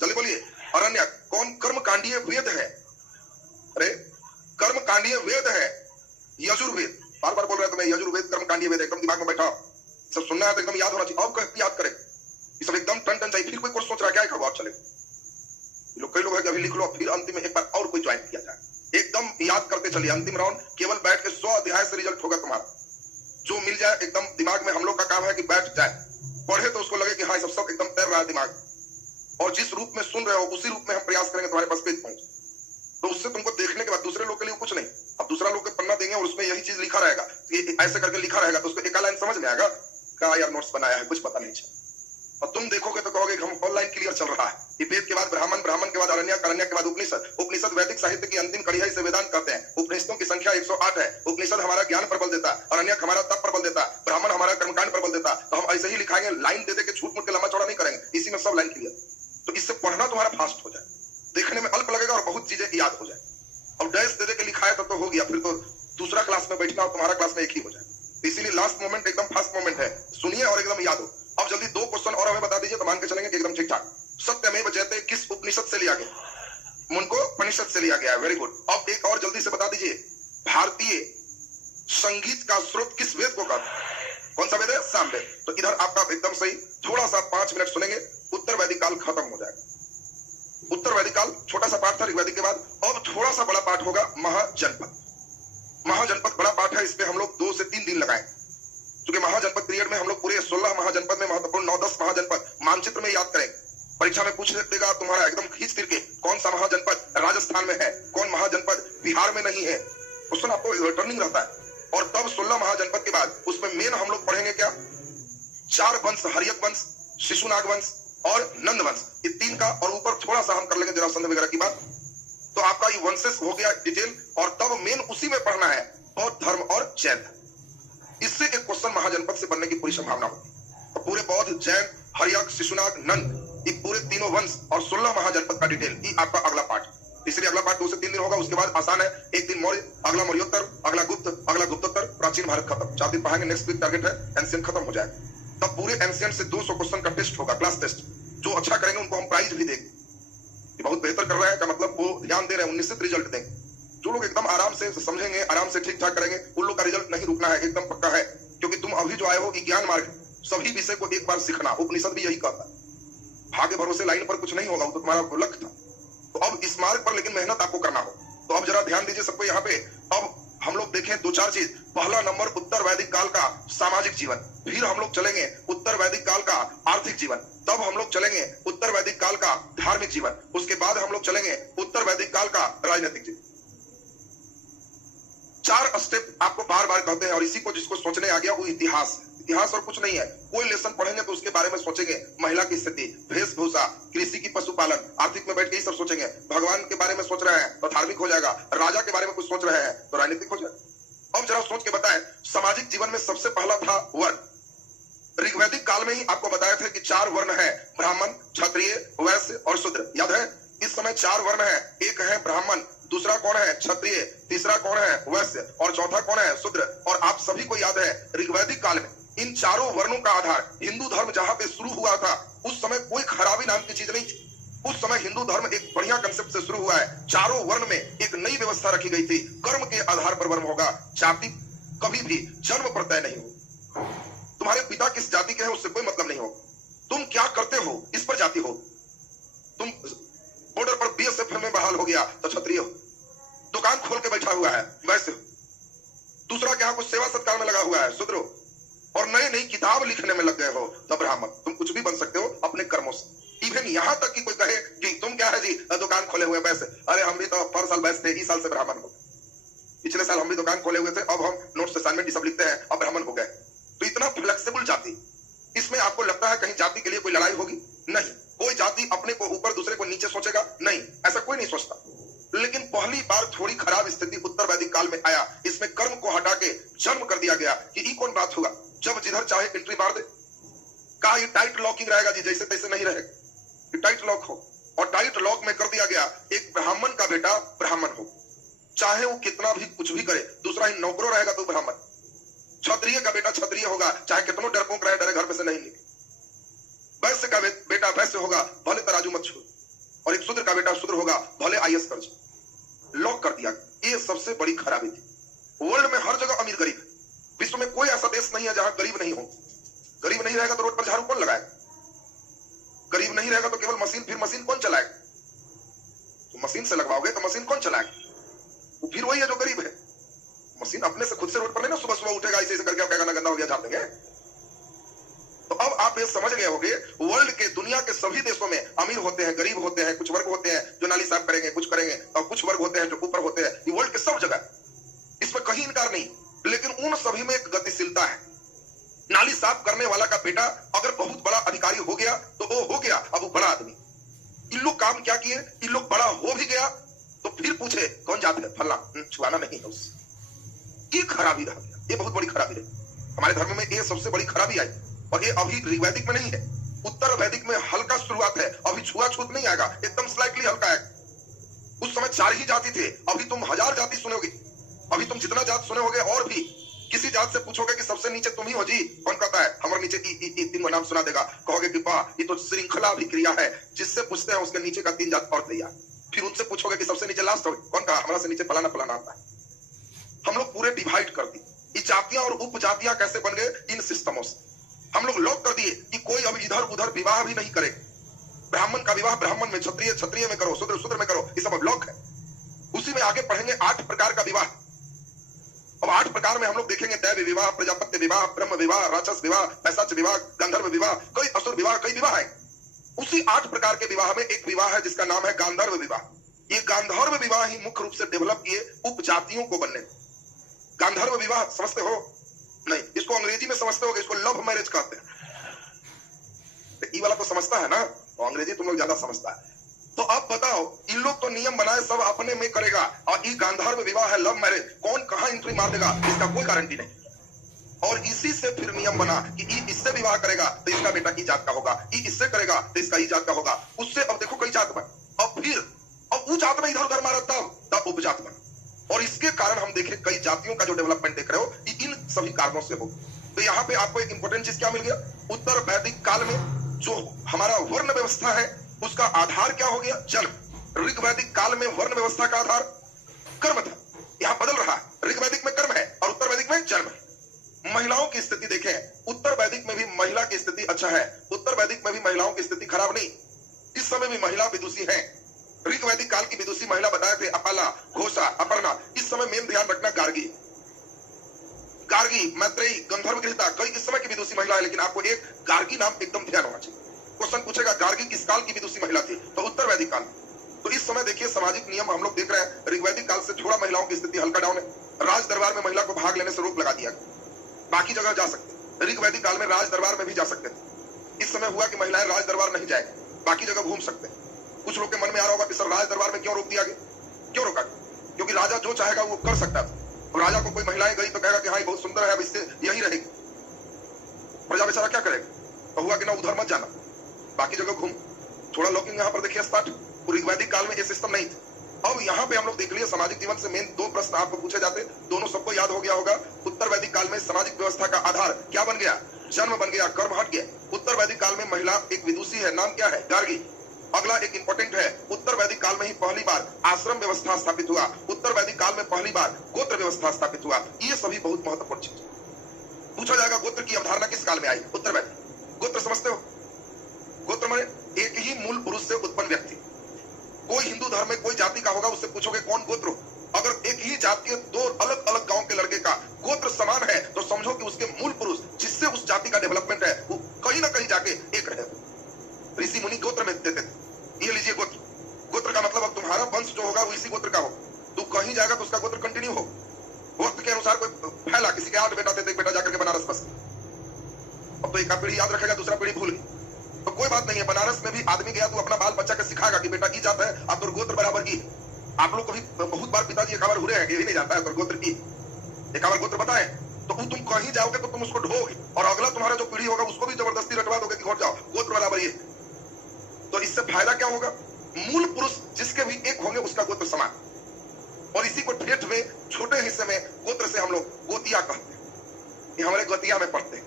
जल्दी बोलिए। अरण्यक कौन? कर्मकांडीय वेद है। अरे कर्मकांडीय वेद है, यजुर्वेद। बार बार बोल रहा है तो मैं, यजुर्वेद कर्मकांडीय वेद एकदम दिमाग में बैठा। सब सुनना है तो एकदम याद होना चाहिए। अब याद करें, ये सब एकदम टन टन चाहिए। फिर कोई सोच रहा है क्या है, चले लोग, कई लोग है कि अभी लिख लो, फिर अंतिम में एक बार और कोई ज्वाइन किया जाए। एकदम याद करते चलिए। अंतिम राउंड केवल बैठ के 100 अध्याय से रिजल्ट होगा तुम्हारा। जो मिल जाए एकदम दिमाग में। हम लोग का काम है कि बैठ जाए, पढ़े तो उसको लगे कि हाँ सब एकदम तैर रहा है दिमाग, और जिस रूप में सुन रहे हो उसी रूप में हम प्रयास करेंगे तुम्हारे पास पेज पहुंच। तो उससे तुमको देखने के बाद दूसरे लोग के लिए कुछ नहीं। अब दूसरा लोग के पन्ना देंगे और उसमें यही चीज लिखा रहेगा, ऐसे करके लिखा रहेगा, तो उसको एक लाइन समझ में आएगा, क्या यार नोट्स बनाया है, कुछ पता नहीं चला। और तुम देखोगे तो कहोगे हम ऑनलाइन क्लियर चल रहा है। ये वेद के बाद ब्राह्मण, ब्राह्मण के बाद अरण्यक, अरण्यक के बाद उपनिषद। उपनिषद वैदिक साहित्य की अंतिम कड़ी है, इसे वेदांत कहते हैं। उपनिषदों की संख्या 108 है। उपनिषद हमारा ज्ञान पर बल देता, अरण्यक हमारा तप पर बल देता, ब्राह्मण हमारा कर्मकांड पर बल देता। तो हम ऐसे ही लिखाएंगे, लाइन दे के झूठ मूठ के लंबा चौड़ा नहीं करेंगे, इसी में सब लाइन क्लियर। तो इससे पढ़ना तुम्हारा फास्ट हो जाए, देखने में अल्प लगेगा और बहुत चीजें याद हो जाए। और डैश दे के लिखा है तब तो हो गया, फिर तो दूसरा क्लास में बैठना और तुम्हारा क्लास में एक ही हो जाए। इसीलिए लास्ट मोमेंट एकदम फास्ट मोमेंट है, सुनिए और एकदम याद हो। अब जल्दी 2 क्वेश्चन और हमें बता दीजिए तो मान के चलेंगे कि एकदम ठीक ठाक। सत्यमेव जयते किस उपनिषद से लिया गया? मुंडकोपनिषद से लिया गया है। Very good. अब एक और जल्दी से बता दीजिए, भारतीय संगीत का स्रोत किस वेद को कहते हैं? कौन सा वेद है? सामवेद। तो इधर आपका एकदम सही। थोड़ा सा 5 मिनट सुनेंगे, उत्तर वैदिक काल खत्म हो जाएगा। उत्तर वैदिक काल छोटा सा पाठ था ऋग्वैदिक के बाद, अब थोड़ा सा बड़ा पाठ होगा महाजनपद। महाजनपद बड़ा पाठ है, इस पे हम लोग 2 से 3 दिन लगाए, क्योंकि महाजनपद पीरियड में हम लोग पूरे 16 महाजनपद में महत्वपूर्ण 9-10 महाजनपद मानचित्र में याद करेंगे। परीक्षा में पूछ देगा तुम्हारा एकदम खींच फिर के, कौन सा महाजनपद राजस्थान में है, कौन महाजनपद बिहार में नहीं है। क्वेश्चन आपको रिटर्निंग रहता है। और तब 16 महाजनपद के बाद उसमें मेन हम लोग पढ़ेंगे क्या? 4 वंश, हर्यक वंश, शिशुनाग वंश और नंद वंश, ये 3 का। और ऊपर थोड़ा सा हम कर लेंगे जरासंध वगैरह की बात। तो आपका ये वंशेस हो गया डिटेल। और तब मेन उसी में पढ़ना है बौद्ध धर्म और जैन धर्म। इससे एक क्वेश्चन महाजनपद से बनने की पूरी संभावना होती है। तो पूरे बौद्ध, जैन, हर्यक, शिशुनाग, नंद, ये पूरे तीनों वंश और 16 महाजनपद का डिटेल, ये आपका अगला पाठ। इसलिए अगला पाठ 2 से 3 दिन होगा। उसके बाद आसान है, एक दिन मौर्य, अगला मौर्योत्तर, अगला गुप्त, अगला गुप्तोत्तर, प्राचीन भारत खत्म। 4 दिन पढ़ाएंगे। नेक्स्ट वीक टारगेट है एंशिएंट खत्म हो जाए। तब पूरे एंशिएंट से 200 क्वेश्चन का टेस्ट होगा, क्लास टेस्ट। जो अच्छा करेंगे उनको हम प्राइज भी देंगे। बहुत बेहतर कर रहे हैं का मतलब वो ध्यान दे रहे हैं, 19 रिजल्ट देंगे। जो लोग एकदम आराम से समझेंगे, आराम से ठीक ठाक करेंगे, उन लोग का रिजल्ट नहीं रुकना है, एकदम पक्का है। क्योंकि तुम अभी जो आए हो ज्ञान मार्ग, सभी विषय को एक बार सीखना। उपनिषद भी यही कहता है, भाग्य भरोसे लाइन पर कुछ नहीं होगा, वो तो तुम्हारा लक्ष्य था। तो अब इस मार्ग पर लेकिन मेहनत आपको करना हो। तो अब जरा ध्यान दीजिए सबको यहाँ पे। अब हम लोग देखें 2-4 चीज। पहला नंबर उत्तर वैदिक काल का सामाजिक जीवन, फिर हम लोग चलेंगे उत्तर वैदिक काल का आर्थिक जीवन, तब हम लोग चलेंगे उत्तर वैदिक काल का धार्मिक जीवन, उसके बाद हम लोग चलेंगे उत्तर वैदिक काल का राजनीतिक जीवन। 4 स्टेप आपको बार बार कहते हैं। और इसी को जिसको सोचने आ गया वो इतिहास है। इतिहास और कुछ नहीं है। कोई लेसन पढ़ेंगे तो उसके बारे में सोचेंगे, महिला की स्थिति, वेशभूषा, कृषि की पशुपालन, आर्थिक में बैठ के ही सब सोचेंगे। भगवान के बारे में सोच रहे हैं तो धार्मिक हो जाएगा, राजा के बारे में कुछ सोच रहे हैं तो राजनीतिक हो जाएगा। अब जरा सोच के बताएं, सामाजिक जीवन में सबसे पहला था वर्ण। ऋग्वैदिक काल में ही आपको बताए थे कि 4 वर्ण है, ब्राह्मण, क्षत्रिय, वैश्य और शूद्र। याद है? इस समय 4 वर्ण है। एक है ब्राह्मण, दूसरा कौन है? क्षत्रिय, तीसरा कौन है? वैश्य, और चौथा कौन है? शूद्र। और आप सभी को याद है ऋग्वैदिक काल में इन 4 वर्णों का आधार, हिंदू धर्म जहां पे शुरू हुआ था उस समय कोई खराबी नाम की चीज नहीं थी। उस समय हिंदू धर्म एक बढ़िया कंसेप्ट से शुरू हुआ है। चारों वर्ण में एक नई व्यवस्था रखी गई थी, कर्म के आधार पर वर्ण होगा, जाति कभी भी जन्म पर तय नहीं हो। तुम्हारे पिता किस जाति के हैं उससे कोई मतलब नहीं हो, तुम क्या करते हो इस पर जाति हो। तुम बॉर्डर पर बीएसएफ में बहाल हो गया तो क्षत्रिय हो, दुकान खोल के बैठा हुआ है वैसे हो, दूसरा क्या कुछ सेवा सत्कार में लगा हुआ है शूद्र हो, और नई नई किताब लिखने में लग गए हो तो ब्राह्मण। तुम कुछ भी बन सकते हो अपने कर्मों से। इवन यहां तक कि कोई कहे कि तुम क्या है जी दुकान खोले हुए वैसे, अरे हम भी तो पर साल वैसे थे, इस साल से ब्राह्मण हो, पिछले साल हम भी दुकान खोले हुए थे, अब हम नोट्स असाइनमेंट सब लिखते हैं, अब ब्राह्मण हो गए। तो इतना फ्लेक्सिबल जाति, इसमें आपको लगता है कहीं जाति के लिए कोई लड़ाई होगी? नहीं। कोई जाति अपने को ऊपर दूसरे को नीचे सोचेगा? नहीं, ऐसा कोई नहीं सोचता। लेकिन पहली बार थोड़ी खराब स्थिति उत्तर वैदिक काल में आया। इसमें कर्म को हटा के जन्म कर दिया गया कि ये कौन बात होगा, जब जिधर चाहे एंट्री मार दे। कहा ये टाइट लॉकिंग रहेगा जी, जैसे तैसे नहीं रहेगा, ये टाइट लॉक हो। और टाइट लॉक में कर दिया गया एक ब्राह्मण का बेटा ब्राह्मण हो, चाहे वो कितना भी कुछ भी करे, दूसरा ही नौकरो रहेगा तो ब्राह्मण। क्षत्रिय का बेटा क्षत्रिय होगा, चाहे कितनों डरपोक रहे, डरे घर में से नहीं निकले। वैश्य का बेटा वैश्य होगा, भले तराजू मत छू। और एक शूद्र का बेटा शूद्र होगा, भले आईएएस कर जाए। लॉक कर दिया। ये सबसे बड़ी खराबी थी। वर्ल्ड में हर जगह अमीर गरीब है, विश्व में कोई ऐसा देश नहीं है जहां गरीब नहीं हो। गरीब नहीं रहेगा तो रोड पर झाड़ू कौन लगाएगा? गरीब नहीं रहेगा तो केवल मशीन, फिर मशीन कौन चलाएगा? तो मशीन से लगवाओगे तो मशीन कौन चलाएगा? वो फिर वही है जो गरीब है। मशीन अपने से खुद से रोड पर नहीं ना सुबह सुबह उठेगा ऐसे करके आप क्या गंदा हो गया झाड़ देंगे। तो अब आप ये समझ गए होंगे, वर्ल्ड के दुनिया के सभी देशों में अमीर होते हैं, गरीब होते हैं, कुछ वर्ग होते हैं जो नाली साफ करेंगे, कुछ करेंगे, और कुछ वर्ग होते हैं जो ऊपर होते हैं। ये वर्ल्ड के सब जगह, इसमें कहीं इनकार नहीं। लेकिन उन सभी में एक गतिशीलता है। नाली साफ करने वाला का बेटा अगर बहुत बड़ा अधिकारी हो गया तो वो हो गया, अब वो बड़ा आदमी। इन लोग काम क्या किए, इन लोग बड़ा हो भी गया तो फिर पूछे कौन जात है, फल्ला, छुआना नहीं है उससे। ये खराबी रह गया, ये बहुत बड़ी खराबी रही हमारे धर्म में। ये सबसे बड़ी खराबी आई, और ये अभी ऋग्वैदिक में नहीं है, उत्तर वैदिक में हल्का शुरुआत है। अभी छुआछूत नहीं आएगा, एकदम स्लाइटली हल्का है। उस समय 4 ही जाति थे, अभी तुम 1000 जाति सुनोगे। अभी तुम जितना जात सुने होगे, और भी किसी जात से पूछोगे कि सबसे नीचे तुम ही हो जी, कौन कहता है हमारे नीचे 3 नाम सुना देगा। कहोगे कि वाह, ये तो श्रृंखला अभिक्रिया है, जिससे पूछते हैं उसके नीचे का 3 जात और तैयार। फिर उनसे पूछोगे कि सबसे नीचे लास्ट हो, कौन कहा हमारा से नीचे फलाना फलाना आता है। हम लोग पूरे डिवाइड कर दी। ये जातियां और उपजातियां कैसे बन गए? इन सिस्टमों से हम लोग लॉक कर दिए कि कोई अब इधर उधर विवाह भी नहीं करे। ब्राह्मण का विवाह ब्राह्मण में, क्षत्रिय क्षत्रिय में करो, शूद्र शूद्र में करो, ये सब अब लॉक है। उसी में आगे पढ़ेंगे 8 प्रकार का विवाह। अब 8 प्रकार में हम लोग देखेंगे दैव विवाह, प्रजापत्य विवाह, ब्रह्म विवाह, राक्षस विवाह, पैशाच विवाह, गंधर्व विवाह, कई असुर विवाह, कई विवाह है। उसी 8 प्रकार के विवाह में एक विवाह है जिसका नाम है गांधर्व विवाह। ये गांधर्व विवाह ही मुख्य रूप से डेवलप किए उपजातियों को बनने। गांधर्व विवाह समझते हो? नहीं, इसको अंग्रेजी में समझते होगे, इसको लव मैरिज कहते हैं। ये वाला तो समझता है ना, तो अंग्रेजी तुम लोग ज्यादा समझता है। तो अब बताओ, इन लोग तो नियम बनाए सब अपने में करेगा, और ये गांधर्व विवाह है, लव मैरिज, कौन कहां एंट्री मार देगा इसका कोई गारंटी नहीं। और इसी से फिर नियम बना कि ये इससे विवाह करेगा तो इसका बेटा की जात का होगा, ये इससे करेगा तो इसका ही जात का होगा। उससे अब देखो कई जात बन, अब फिर अब वो जात में इधर उधर मारा तब उपजात बना। और इसके कारण हम देखें कई जातियों का जो डेवलपमेंट देख रहे हो, ये इन सभी कारणों से हो। तो यहाँ पे आपको एक इंपॉर्टेंट चीज क्या मिल गया? उत्तर वैदिक काल में जो हमारा वर्ण व्यवस्था है उसका आधार क्या हो गया? जन्म। ऋग्वैदिक काल में वर्ण व्यवस्था का आधार कर्म था, यहाँ बदल रहा है। ऋग्वैदिक में कर्म है और उत्तर वैदिक में जन्म है। महिलाओं की स्थिति देखें, उत्तर वैदिक में भी महिला की स्थिति अच्छा है, उत्तर वैदिक में भी महिलाओं की स्थिति खराब नहीं। इस समय भी महिला विदुषी है। ऋग्वैदिक काल की विदुषी महिला बताए थे अपाला, घोषा, अपर्णा। इस समय मेन ध्यान रखना गार्गी, मैत्रेयी, गंधर्व गृहीता, कई इस समय की विदुषी महिला है। लेकिन आपको एक गार्गी नाम एकदम ध्यान होना चाहिए। क्वेश्चन पूछेगा गार्गी किस काल की विदुषी महिला थी, तो उत्तर वैदिक काल। तो इस समय देखिए सामाजिक नियम हम लोग देख रहे हैं, ऋग्वैदिक काल से थोड़ा महिलाओं की स्थिति हल्का डाउन है। राज दरबार में महिला को भाग लेने से रोक लगा दिया, बाकी जगह जा सकते। ऋग्वैदिक काल में राज दरबार में भी जा सकते थे। इस समय हुआ कि महिलाएं राज दरबार नहीं जाएंगे, बाकी जगह घूम सकते। कुछ लोग के मन में आ रहा होगा कि सर राज दरबार में क्यों रोक दिया गया? क्यों रोका? क्योंकि राजा जो चाहेगा वो कर सकता था। और राजा को कोई महिलाएं गई तो कहेगा कि हाँ बहुत सुंदर है, अब इससे यही रहेगी। प्रजा बेचारा क्या करेगा? तो हुआ कि ना उधर मत जाना, बाकी जगह घूम। थोड़ा लॉकिंग यहाँ पर देखिए स्टार्ट। ऋग्वैदिक काल में ये सिस्टम नहीं था। अब यहाँ पे हम लोग देख लिए सामाजिक जीवन से मेन 2 प्रश्न आपको पूछे जाते, दोनों सबको याद हो गया होगा। उत्तर वैदिक काल में सामाजिक व्यवस्था का आधार क्या बन गया? जन्म बन गया, कर्म हट गया। उत्तर वैदिक काल में महिला एक विदुषी है, नाम क्या है? गार्गी। अगला एक इंपॉर्टेंट है, उत्तर वैदिक काल में ही पहली बार आश्रम व्यवस्था स्थापित हुआ। उत्तर वैदिक काल में पहली बार गोत्र व्यवस्था स्थापित हुआ। ये सभी बहुत महत्वपूर्ण चीज। पूछा जाएगा गोत्र की अवधारणा किस काल में आई? उत्तर वैदिक। गोत्र समझते हो? गोत्र माने एक ही मूल पुरुष से उत्पन्न व्यक्ति। कोई हिंदू धर्म में कोई जाति का होगा, उससे पूछोगे कौन गोत्र हो? अगर एक ही जाति के दो अलग अलग गांव के लड़के का गोत्र समान है तो समझो कि उसके मूल पुरुष जिससे उस जाति का डेवलपमेंट है वो कहीं ना कहीं जाके एक रहे। ऋषि मुनि गोत्र में देते थे। ये लीजिए गोत्र। गोत्र का मतलब अब तुम्हारा वंश जो होगा वो इसी गोत्र का हो। तू कहीं जाएगा तो उसका गोत्र कंटिन्यू हो। वक्त के अनुसार कोई फैला, किसी के 8 बेटा थे, एक बेटा जाकर के बनारस बस। अब तो एक पीढ़ी याद रखेगा, दूसरा पीढ़ी भूल गई तो कोई बात नहीं है। बनारस में भी आदमी गया तो अपना बाल बच्चा को सिखाएगा कि बेटा की जात है, आप तो गोत्र बराबर की। आप लोग को भी बहुत बार पिताजी एक बार हुए हैं कि यही नहीं जानता है तो गोत्र की, एक बार गोत्र बताए तो वो तुम कहीं जाओगे तो तुम उसको ढोगे और अगला तुम्हारा जो पीढ़ी होगा उसको भी जबरदस्ती रटवा दोगे कि घोट जाओ गोत्र बराबर ये। तो इससे फायदा क्या होगा? मूल पुरुष जिसके भी एक होंगे उसका गोत्र समान। और इसी को ठेठ में छोटे हिस्से में गोत्र से हम लोग गोतिया कहते हैं। ये हमारे गोतिया में पढ़ते हैं,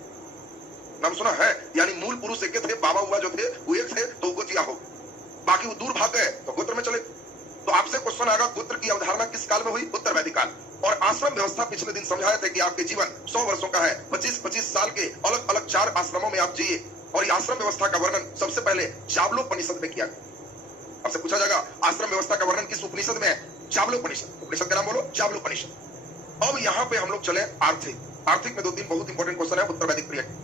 नाम सुना है? यानी मूल पुरुष एक थे, बाबा हुआ जो थे वो एक थे तो गोतिया हो, बाकी वो दूर भाग गए तो गोत्र में चले। तो आपसे क्वेश्चन आएगा गोत्र की अवधारणा किस काल में हुई? उत्तर वैदिक काल। और आश्रम व्यवस्था पिछले दिन समझाए थे कि आपके जीवन 100 वर्षों का है। 25-25 साल के अलग अलग 4 आश्रमों में आप जिए। और ये आश्रम व्यवस्था का वर्णन सबसे पहले चावलोपनिषद में किया गया। आपसे पूछा जाएगा आश्रम व्यवस्था का वर्णन किस उपनिषद में है? चावलोपनिषद। उपनिषद का नाम बोलो, चावलोपनिषद। अब यहाँ पे हम लोग चले आर्थिक। आर्थिक में 2-3 बहुत इंपॉर्टेंट क्वेश्चन है उत्तर वैदिक पीरियड।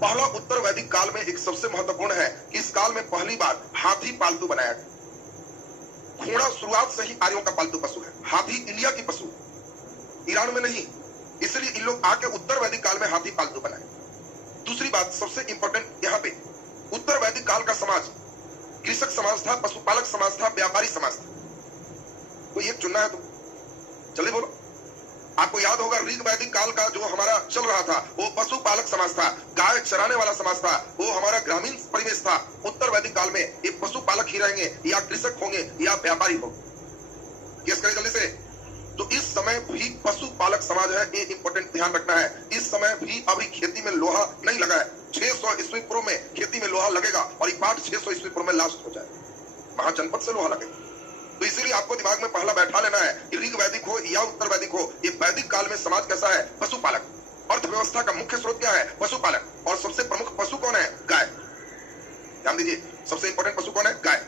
पहला, उत्तर वैदिक काल में एक सबसे महत्वपूर्ण है कि इस काल में पहली बार हाथी पालतू बनाया गया। घोड़ा शुरुआत से ही आर्यों का पालतू पशु है। हाथी इंडिया की पशु, ईरान में नहीं, इसलिए इन लोग आके उत्तर वैदिक काल में हाथी पालतू बनाए। दूसरी बात सबसे इंपॉर्टेंट यहाँ पे, उत्तर वैदिक काल का समाज कृषक समाज था, पशुपालक समाज था, व्यापारी समाज था। कोई एक चुनना है तो चलिए बोलो। आपको याद होगा ऋग वैदिक काल का जो हमारा चल रहा था वो पशुपालक समाज था, गाय चराने वाला समाज था, वो हमारा ग्रामीण परिवेश था। उत्तर वैदिक काल में ये पशुपालक ही रहेंगे या कृषक होंगे या व्यापारी होंगे। गेस करें जल्दी से। तो इस समय भी पशुपालक समाज है, ये इंपॉर्टेंट ध्यान रखना है। इस समय भी अभी खेती में लोहा नहीं लगा है। 600 ईस्वी पूर्व में खेती में लोहा लगेगा और ये पाठ 600 ईस्वी पूर्व में लास्ट हो जाएगा। महाजनपद से लोहा लगेगा। तो इसीलिए आपको दिमाग में पहला बैठा लेना है कि ऋग वैदिक हो या उत्तर वैदिक हो, ये वैदिक काल में समाज कैसा है? पशुपालक। अर्थव्यवस्था का मुख्य स्रोत क्या है? पशुपालक। और सबसे प्रमुख पशु कौन है? गाय। ध्यान दीजिए, सबसे इंपॉर्टेंट पशु कौन है? गाय।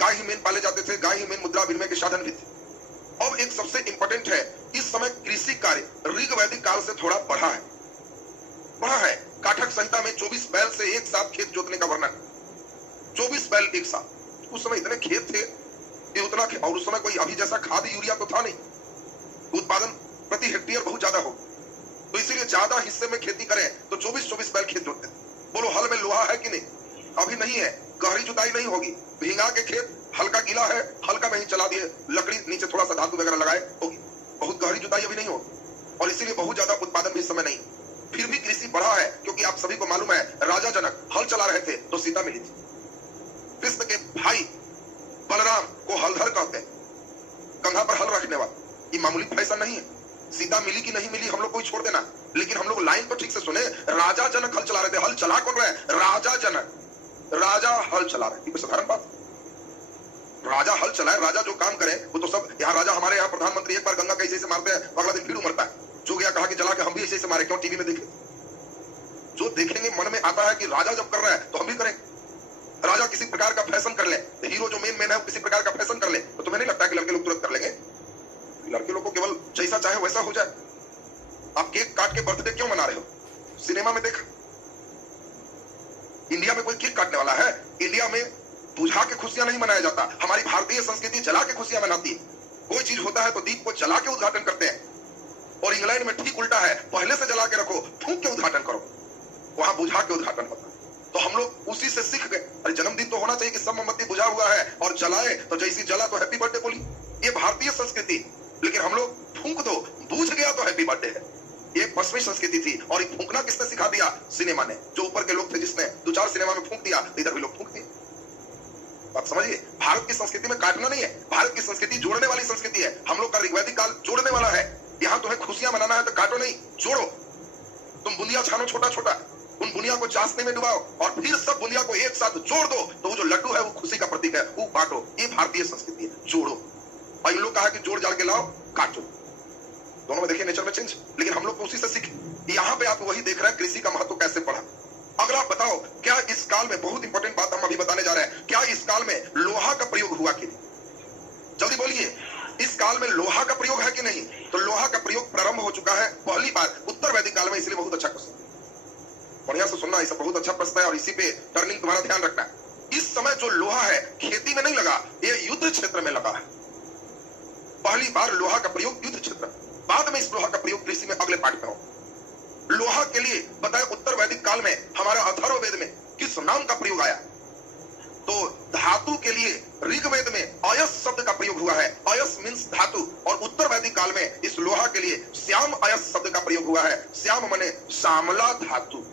गाय ही मेन पाले जाते थे, गाय ही मेन मुद्रा विनिमय के साधन भी थे। अब एक सबसे इंपॉर्टेंट है, इस समय कृषि कार्य ऋग वैदिक काल से थोड़ा बढ़ा है। काठक संहिता में 24 बैल से एक साथ खेत जोतने का वर्णन। 24 बैल एक साथ। उस समय इतने खेत थे उतना, और उस समय कोई अभी जैसा खाद यूरिया तो था नहीं, उत्पादन प्रति हेक्टेयर बहुत ज्यादा हो, तो इसीलिए ज्यादा हिस्से में खेती करें तो 24-24 बैल खेत जोतते थे। बोलो हल में लोहा है कि नहीं? अभी नहीं है, गहरी जुताई नहीं होगी। भींगा के खेत हल्का गीला है, हल्का में ही चला दिए, लकड़ी नीचे थोड़ा सा धातु वगैरह लगाए होगी। बहुत गहरी जुताई अभी नहीं होगी और इसीलिए बहुत ज्यादा उत्पादन भी इस समय नहीं। फिर भी कृषि बढ़ा है क्योंकि आप सभी को मालूम है राजा जनक हल चला रहे थे तो सीता मिली थी। कृष्ण के भाई बलराम को हलधर कहते हैं, कंधा पर हल रखने वाला। ये मामूली फैशन नहीं है। सीता मिली कि नहीं मिली हम लोग कोई छोड़ देना, लेकिन हम लोग लाइन तो ठीक से सुने। राजा जनक हल चला रहे थे। हल चला कौन रहे? राजा जनक। राजा हल चला रहे, ये साधारण बात। राजा हल चलाए, राजा जो काम करे वो तो सब। यहाँ राजा हमारे यहाँ प्रधानमंत्री एक बार गंगा कैसे से मारते हैं, अगला दिन फिर उमरता है। जो गया कहा कि जला के हम भी ऐसे से मारे, क्यों? टीवी में देखे। जो देखेंगे मन में आता है कि राजा जब कर रहा है तो हम भी करें। राजा किसी प्रकार का फैशन कर ले, हीरो जो मेन है किसी प्रकार का फैशन कर ले, तो तुम्हें नहीं लगता कि लड़के लोग तुरंत कर लेंगे? लड़के लोग को केवल जैसा चाहे वैसा हो जाए। आप केक काट के बर्थडे क्यों मना रहे हो? सिनेमा में देखा, इंडिया में कोई केक काटने वाला है? इंडिया में बुझा के खुशियां नहीं मनाया जाता। हमारी भारतीय संस्कृति जला के खुशियां मनाती है। कोई चीज होता है तो दीप को जला के उद्घाटन करते हैं, और इंग्लैंड में ठीक उल्टा है, पहले से जला के रखो, फूंक के उद्घाटन करो, वहां बुझा के उद्घाटन होता है। तो हम लोग उसी से सीख गए। अरे जन्मदिन तो होना चाहिए कि सब मोमबत्ती बुझा हुआ है और जलाए तो जैसी जला तो हैप्पी बर्थडे बोली। ये भारतीय संस्कृति, लेकिन हम लोग फूंक दो, बूझ गया तो हैप्पी बर्थडे है। ये पश्चिमी संस्कृति थी। और ये फूंकना किसने सिखा दिया? सिनेमा ने। जो ऊपर के लोग थे जिसने 2-4 सिनेमा में फूंक दिया, इधर भी लोग फूंक दिए। बात समझिए, भारत की संस्कृति में काटना नहीं है, भारत की संस्कृति जोड़ने वाली संस्कृति है। हम लोग का ऋग्वैदिक काल जोड़ने वाला है। यहाँ तुम्हें खुशियां मनाना है तो काटो नहीं, जोड़ो। तुम बुंदिया छानो छोटा छोटा, उन बुनिया को चाशनी में डुबाओ और फिर सब बुनिया को एक साथ जोड़ दो, तो वो जो लड्डू है वो खुशी का प्रतीक है, वो बांटो। ये भारतीय संस्कृति है, जोड़ो। और इन लोग कहा कि जोड़ जाड़ के लाओ, काटो। दोनों में देखिए नेचर में चेंज, लेकिन हम लोग तो उसी से सीखे। यहाँ पे आप वही देख रहे हैं, कृषि का महत्व कैसे पढ़ा। अगला बताओ, क्या इस काल में, बहुत इंपॉर्टेंट बात हम अभी बताने जा रहे हैं, क्या इस काल में लोहा का प्रयोग हुआ कि नहीं? जल्दी बोलिए, इस काल में लोहा का प्रयोग है कि नहीं? तो लोहा का प्रयोग प्रारंभ हो चुका है पहली बार उत्तर वैदिक काल में, इसलिए बहुत अच्छा क्वेश्चन, बढ़िया से सुनना, इसका बहुत अच्छा प्रश्न है और इसी पे टर्निंग तुम्हारा ध्यान रखना है। इस समय जो लोहा है खेती में नहीं लगा, ये युद्ध क्षेत्र में लगा है। पहली बार लोहा का प्रयोग युद्ध क्षेत्र, बाद में इस लोहा का प्रयोग कृषि में अगले पार्ट में हो। लोहा के लिए बताया उत्तर वैदिक काल में हमारा अथर्ववेद में किस नाम का प्रयोग आया? तो धातु के लिए ऋग्वेद में अयस शब्द का प्रयोग हुआ है। अयस मींस धातु, और उत्तर वैदिक काल में इस लोहा के लिए श्याम अयस शब्द का प्रयोग हुआ है। श्याम माने श्यामला धातु।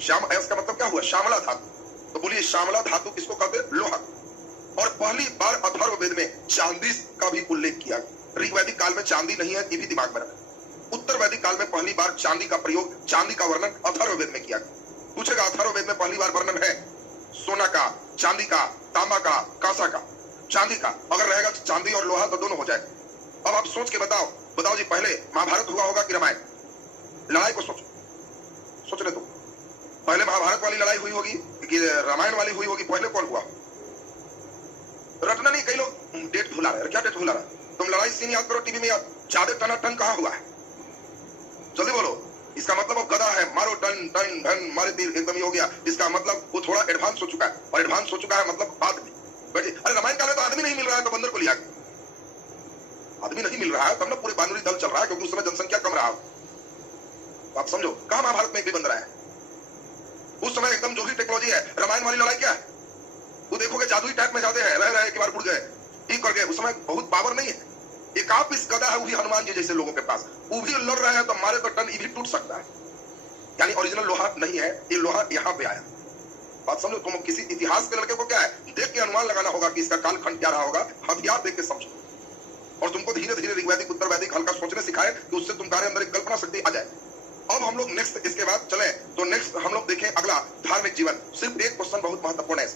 श्याम अयस का मतलब क्या हुआ? श्यामला धातु। तो बोलिए श्यामला धातु किसको कहते हैं? लोहा। और पहली बार अथर्ववेद में चांदी का भी उल्लेख किया। ऋग्वैदिक काल में चांदी नहीं है, ये भी दिमाग में रखना। उत्तर वैदिक काल में पहली बार चांदी का प्रयोग, चांदी का वर्णन अथर्ववेद में किया गया। पूछेगा अथर्ववेद में पहली बार वर्णन है सोना का, चांदी का, तांबा का, कांसा का? चांदी का। अगर रहेगा चांदी और लोहा तो दोनों हो जाए। अब आप सोच के बताओ, बताओ जी, पहले महाभारत हुआ होगा कि रामायण? लड़ाई को सोचो, सोच रहे तो पहले महाभारत वाली लड़ाई हुई होगी कि रामायण वाली हुई होगी? पहले कौन हुआ? रटना नहीं, कई लोग डेट भुला रहे हैं। क्या डेट भुला रहा है? तुम लड़ाई सीन याद करो टीवी में, याद। ज्यादा टनाटन कहां हुआ है? जल्दी बोलो। इसका मतलब अब गदा है, मारो टन टन धन मारे तीर, एकदम ही हो गया। इसका मतलब वो थोड़ा एडवांस हो चुका है, और एडवांस हो चुका है मतलब बाद में। बैठिए, अरे रामायण काल में तो आदमी नहीं मिल रहा है, तो बंदर को लिया। आदमी नहीं मिल रहा है, तब ना पूरे बानरी दल चल रहा है, क्योंकि उस समय जनसंख्या कम रहा। आप समझो, कहां महाभारत में एक भी बंदर है? उस समय एकदम जो भी टेक्नोलॉजी है। रामायण वाली लड़ाई क्या है? वो देखोगे जादुई टाइप में जाते हैं, रह एक बार उड़ गए, ठीक कर गए। उस समय बहुत पावर नहीं है। एक आप इस गदा है, वो भी हनुमान जी जैसे लोगों के पास, वो भी लड़ रहे हैं, तो मारे तो टन भी टूट सकता है। यानी ओरिजिनल लोहा नहीं है, ये लोहा यहाँ पे आया। बात समझो। तुम किसी इतिहास के लड़के को क्या है, देख के अनुमान लगाना होगा कि इसका कालखंड क्या रहा होगा, हथियार देख के समझो। और तुमको धीरे धीरे ऋग्वैदिक उत्तर वैदिक हल्का सोचने सिखाए कि उससे तुम्हारे अंदर एक कल्पना शक्ति आ जाए। अब हम लोग नेक्स्ट, इसके बाद चले तो नेक्स्ट हम लोग देखें अगला, धार्मिक जीवन। सिर्फ एक क्वेश्चन बहुत महत्वपूर्ण है,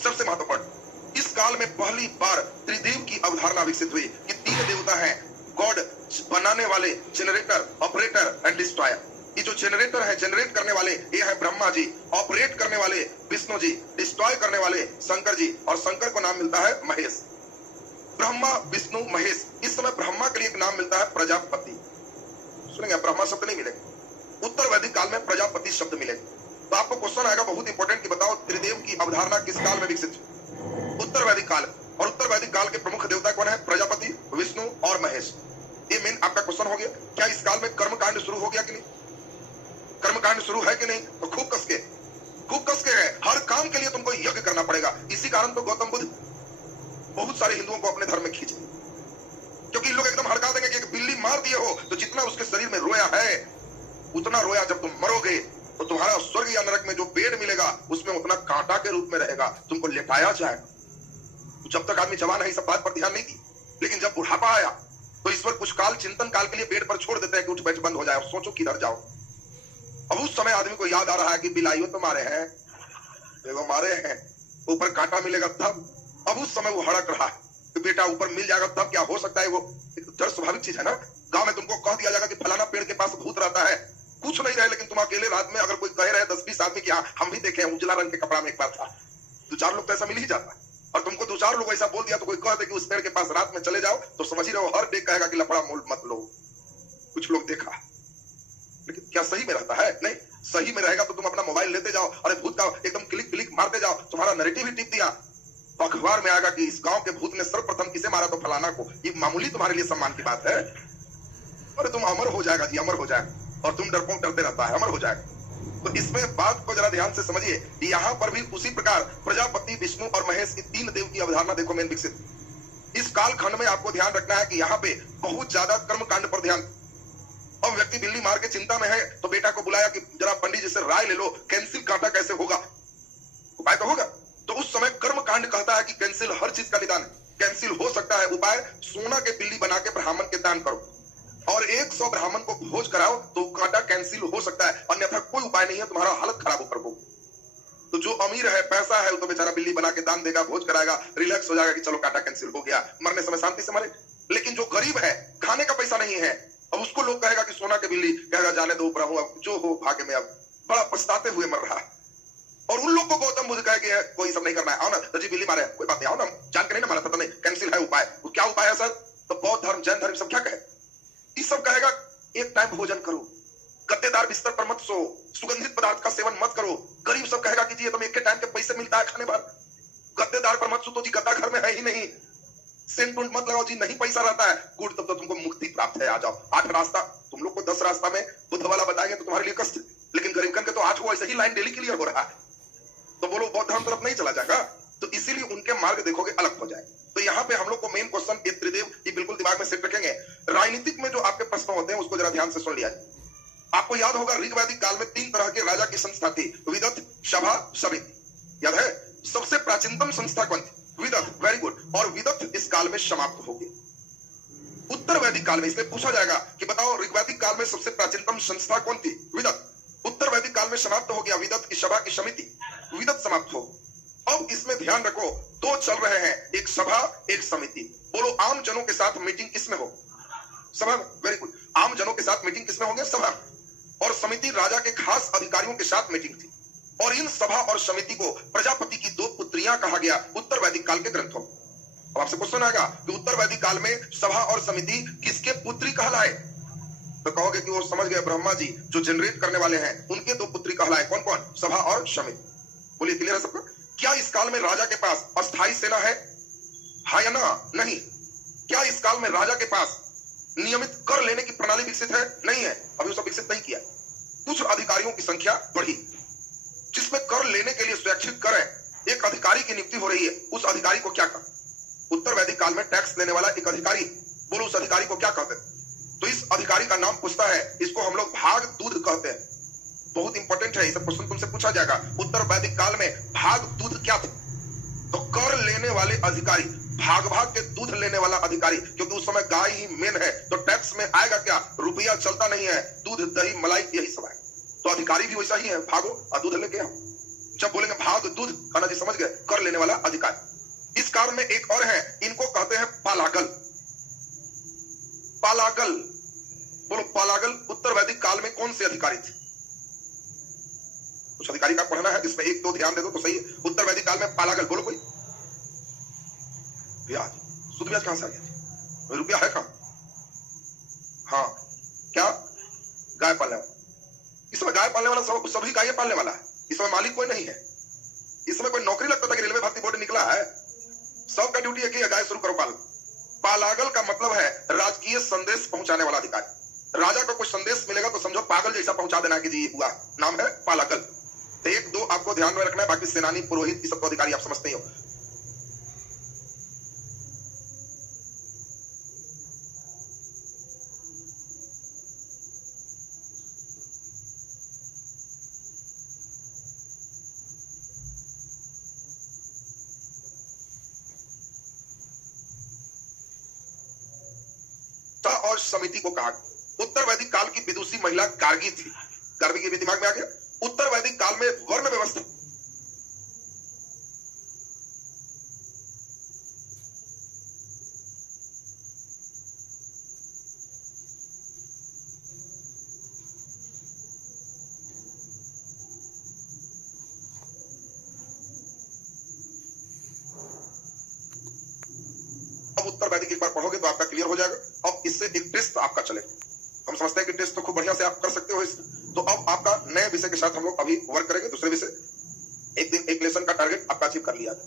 सबसे महत्वपूर्ण। इस काल में पहली बार त्रिदेव की अवधारणा विकसित हुई कि तीन देवता हैं, गॉड, बनाने वाले, जनरेटर, ऑपरेटर एंड डिस्ट्रॉयर। ये जो जनरेटर है, जनरेट करने वाले, ये है ब्रह्मा जी। ऑपरेट करने वाले विष्णु जी, डिस्ट्रॉय करने वाले शंकर जी, और शंकर को नाम मिलता है महेश। ब्रह्मा, विष्णु, महेश। इस समय ब्रह्मा के लिए एक नाम मिलता है प्रजापति। सुनेंगे, ब्रह्मा शब्द नहीं मिलेगा। उत्तर वैदिक काल में प्रजापति शब्द मिलेगा। तो आपको क्वेश्चन आएगा बहुत इंपॉर्टेंट कि बताओ त्रिदेव की अवधारणा किस काल में विकसित? उत्तर वैदिक काल। और उत्तर वैदिक काल के प्रमुख देवता कौन है? प्रजापति, विष्णु और महेश। ये मेन आपका क्वेश्चन हो गया। क्या इस काल में कर्मकांड शुरू हो गया कि नहीं? कर्मकांड शुरू है कि नहीं? तो खूब कस के है। हर काम के लिए तुमको यज्ञ करना पड़ेगा। इसी कारण तो गौतम बुद्ध बहुत सारे हिंदुओं को अपने धर्म में खींचे, क्योंकि लोग एकदम हड़का देंगे कि एक बिल्ली मार दिए हो तो जितना उसके शरीर में रोया है उतना रोया जब तुम मरोगे तो तुम्हारा स्वर्ग या नरक में जो पेड़ मिलेगा उसमें उतना कांटा के रूप में रहेगा, तुमको लेटाया जाएगा। तो जब तक आदमी जवान है इस बात पर ध्यान नहीं दी, लेकिन जब बुढ़ापा आया तो ईश्वर कुछ काल, चिंतन काल के लिए पेड़ पर छोड़ देते हैं कि उठ बैठ बंद हो जाए और सोचो किधर जाओ। अब उस समय आदमी को याद आ रहा है कि बिलाइयों तो मारे हैं, देखो मारे हैं, ऊपर कांटा मिलेगा तब। अब उस समय वो हड़क रहा है कि बेटा ऊपर मिल जाएगा तब क्या हो सकता है। वो एक डर स्वाभाविक चीज है ना। गांव में तुमको कह दिया जाएगा कि फलाना पेड़ के पास भूत रहता है, कुछ नहीं रहे, लेकिन तुम अकेले रात में अगर कोई कह रहे 10-20 आदमी की, हम भी देखे उजला रंग के कपड़ा में एक बार था, 2-4 लोग तो ऐसा मिल ही जाता है। और तुमको 2-4 लोग ऐसा बोल दिया तो कोई कह दे कि उस पेड़ के पास रात में चले जाओ, तो समझ ही रहो हर डे कहेगा कि लफड़ा मोल मत लो। कुछ लोग देखा, लेकिन क्या सही में रहता है? नहीं। सही में रहेगा तो तुम अपना मोबाइल लेते जाओ, अरे भूत का एकदम क्लिक मारते जाओ, तुम्हारा नैरेटिव ही टिप दिया तो अखबार में आएगा कि इस गांव के भूत ने सर्वप्रथम किसे मारा, तो फलाना को। ये मामूली तुम्हारे लिए सम्मान की बात है। अरे तुम अमर हो जाएगा जी, अमर हो जाएगा। और तुम डरपोक डरते रहता है, अमर हो जाएगा। तो इसमें बात को जरा ध्यान से समझिए। यहाँ पर भी उसी प्रकार प्रजापति, विष्णु और महेश की तीन देव की अवधारणा देखो मेन विकसित। इस कालखंड में आपको ध्यान रखना है कि यहाँ पे बहुत ज्यादा कर्म कांड पर ध्यान। अब व्यक्ति बिल्ली मार के चिंता में है तो बेटा को बुलाया कि जरा पंडित जी से राय ले लो, कैंसिल कांटा कैसे होगा, उपाय तो होगा। तो उस समय कर्म कांड कहता है कि कैंसिल हर चीज का निदान कैंसिल हो सकता है। उपाय सोना के बिल्ली बना के ब्राह्मण के दान करो। और 100 ब्राह्मण को भोज कराओ तो कांटा कैंसिल हो सकता है, अन्यथा कोई उपाय नहीं है, तुम्हारा हालत खराब हो प्रभु। तो जो अमीर है, पैसा है, वो तो बेचारा बिल्ली बना के दान देगा, भोज कराएगा, रिलैक्स हो जाएगा कि चलो कांटा कैंसिल हो गया, मरने समय शांति से मरे। लेकिन जो गरीब है, खाने का पैसा नहीं है, अब उसको लोग कहेगा कि सोना के बिल्ली, कहेगा जाने दो प्रभु, अब जो हो भाग्य में, अब बड़ा पछताते हुए मर रहा है। और उन लोग को गौतम बुद्ध कहे कि कोई सब नहीं करना है, आओ ना तो जी बिल्ली मारे, कोई बात नहीं, आओ ना, जान के नहीं ना मारा था, नहीं कैंसिल है उपाय, वो क्या उपाय है सर? तो बौद्ध धर्म, जैन धर्म सब क्या कहे? ये सब कहेगा एक टाइम भोजन करो, गद्देदार बिस्तर पर मत सो, सुगंधित पदार्थ का सेवन मत करो। गरीब सब कहेगा कि जी ये तो एक के टाइम के पैसे मिलता है खाने पर, गद्देदार पर मत सो, तो जी गद्दा घर में है ही नहीं, सेंट उंट मत लगाओ जी, नहीं पैसा रहता है, गुड, तब तो तुमको मुक्ति प्राप्त है, आ जाओ। 8 रास्ता, तुम लोग को 10 रास्ता में बुद्ध वाला बताएंगे तो तुम्हारे लिए कष्ट, लेकिन गरीबकन के तो 8 को ऐसे ही लाइन डेली क्लियर हो रहा है, तो बोलो बौद्ध धर्म तरफ नहीं चला जाएगा? तो इसीलिए उनके मार्ग देखोगे अलग हो जाए। तो यहाँ पे हम लोग को मेन क्वेश्चन, ये त्रिदेव, ये बिल्कुल दिमाग में सेट रखेंगे। राजनीतिक में जो आपके प्रश्न होते हैं उसको जरा ध्यान से सुन लिया जाए। आपको याद होगा ऋग्वैदिक काल में 3 तरह के राजा की संस्था थी, विदत, सभा, समिति, याद है? सबसे प्राचीनतम संस्था कौन थी? विदत, वेरी गुड। और विदत इस काल में समाप्त हो गई। उत्तर वैदिक काल में, इसमें पूछा जाएगा कि बताओ ऋग्वैदिक काल में सबसे प्राचीनतम संस्था कौन थी? विदत। उत्तर वैदिक काल में समाप्त हो गया, विदत की सभा की समिति, विदत समाप्त हो। अब इसमें ध्यान रखो, 2 चल रहे हैं, एक सभा एक समिति। बोलो आम जनों के साथ मीटिंग किसमें हो? सभा में, वेरी गुड। आम जनों के साथ मीटिंग किसमें होंगे? सभा। और समिति राजा के खास अधिकारियों के साथ मीटिंग थी। और इन सभा और समिति को प्रजापति की 2 पुत्रियां कहा गया उत्तर वैदिक काल के ग्रंथों। अब आपसे क्वेश्चन आएगा कि उत्तर वैदिक काल में सभा और समिति किसके पुत्री कहलाए? तो कहोगे कि वो समझ गए ब्रह्मा जी जो जनरेट करने वाले हैं, उनके 2 पुत्री कहलाए, कौन कौन? सभा और समिति। बोलिए क्लियर है सबको? क्या इस काल में राजा के पास अस्थायी सेना है? हाँ या ना? नहीं। क्या इस काल में राजा के पास नियमित कर लेने की प्रणाली विकसित है? नहीं है, अभी वो सब विकसित नहीं किया। कुछ अधिकारियों की संख्या बढ़ी, जिसमें कर लेने के लिए स्वैच्छिक कर है, एक अधिकारी की नियुक्ति हो रही है। उस अधिकारी को क्या कहते? उत्तर वैदिक काल में टैक्स लेने वाला एक अधिकारी, बोलो उस अधिकारी को क्या कहते? तो इस अधिकारी का नाम पूछता है, इसको हम लोग भाग दूध कहते हैं। बहुत इंपॉर्टेंट है, इसे क्वेश्चन तुमसे पूछा जाएगा। उत्तर वैदिक काल में भाग दूध क्या थे? तो कर लेने वाले अधिकारी, भाग भाग के दूध लेने वाला अधिकारी, क्योंकि उस समय गाय ही मेन है, तो टैक्स में आएगा क्या? रुपया चलता नहीं है, दूध, दही, मलाई, यही सब है। तो अधिकारी भी वैसा ही है, भागो और दूध लेके आओ। जब बोलेंगे भाग दूध, खाना जी समझ गए, कर लेने वाला अधिकारी। इस काल में एक और है, इनको कहते हैं पालागल। पालागल, बोलो पालागल उत्तर वैदिक काल में कौन से अधिकारी थे? कुछ अधिकारी का पढ़ना है, इसमें 1-2 ध्यान दे दो तो सही है। उत्तर वैदिक काल में पालागल, बोलो कोई। ब्याज, शुद्ध ब्याज कहां से आ गया? रुपया है कहां? हाँ, क्या? गाय पालने वाला। इसमें गाय पालने वाला सभी गाय पालने वाला है, इसमें मालिक कोई नहीं है। इसमें कोई नौकरी लगता था कि रेलवे भर्ती बोर्ड निकला है? सबका ड्यूटी है कि गाय शुरू करो पाल। पालागल का मतलब है राजकीय संदेश पहुंचाने वाला अधिकारी। राजा को कुछ संदेश मिलेगा तो समझो पागल जैसा पहुंचा देना कि जी ये हुआ, नाम है पालागल। 1-2 आपको ध्यान में रखना है, बाकी सेनानी, पुरोहित, ये सब अधिकारी आप समझते ही हो। और समिति को कहा। उत्तर वैदिक काल की विदुषी महिला गार्गी थी। गार्गी के भी दिमाग में आ गया। उत्तर वैदिक काल में वर्ण व्यवस्था, अब उत्तर वैदिक एक बार पढ़ोगे तो आपका क्लियर हो जाएगा। अब इससे एक टेस्ट आपका चलेगा। हम समझते हैं कि टेस्ट तो खूब बढ़िया से आप कर सकते हो इस, तो अब आपका नए विषय के साथ हम लोग अभी वर्क करेंगे। दूसरे विषय, एक दिन एक लेसन का टारगेट आपका अचीव कर लिया जाए।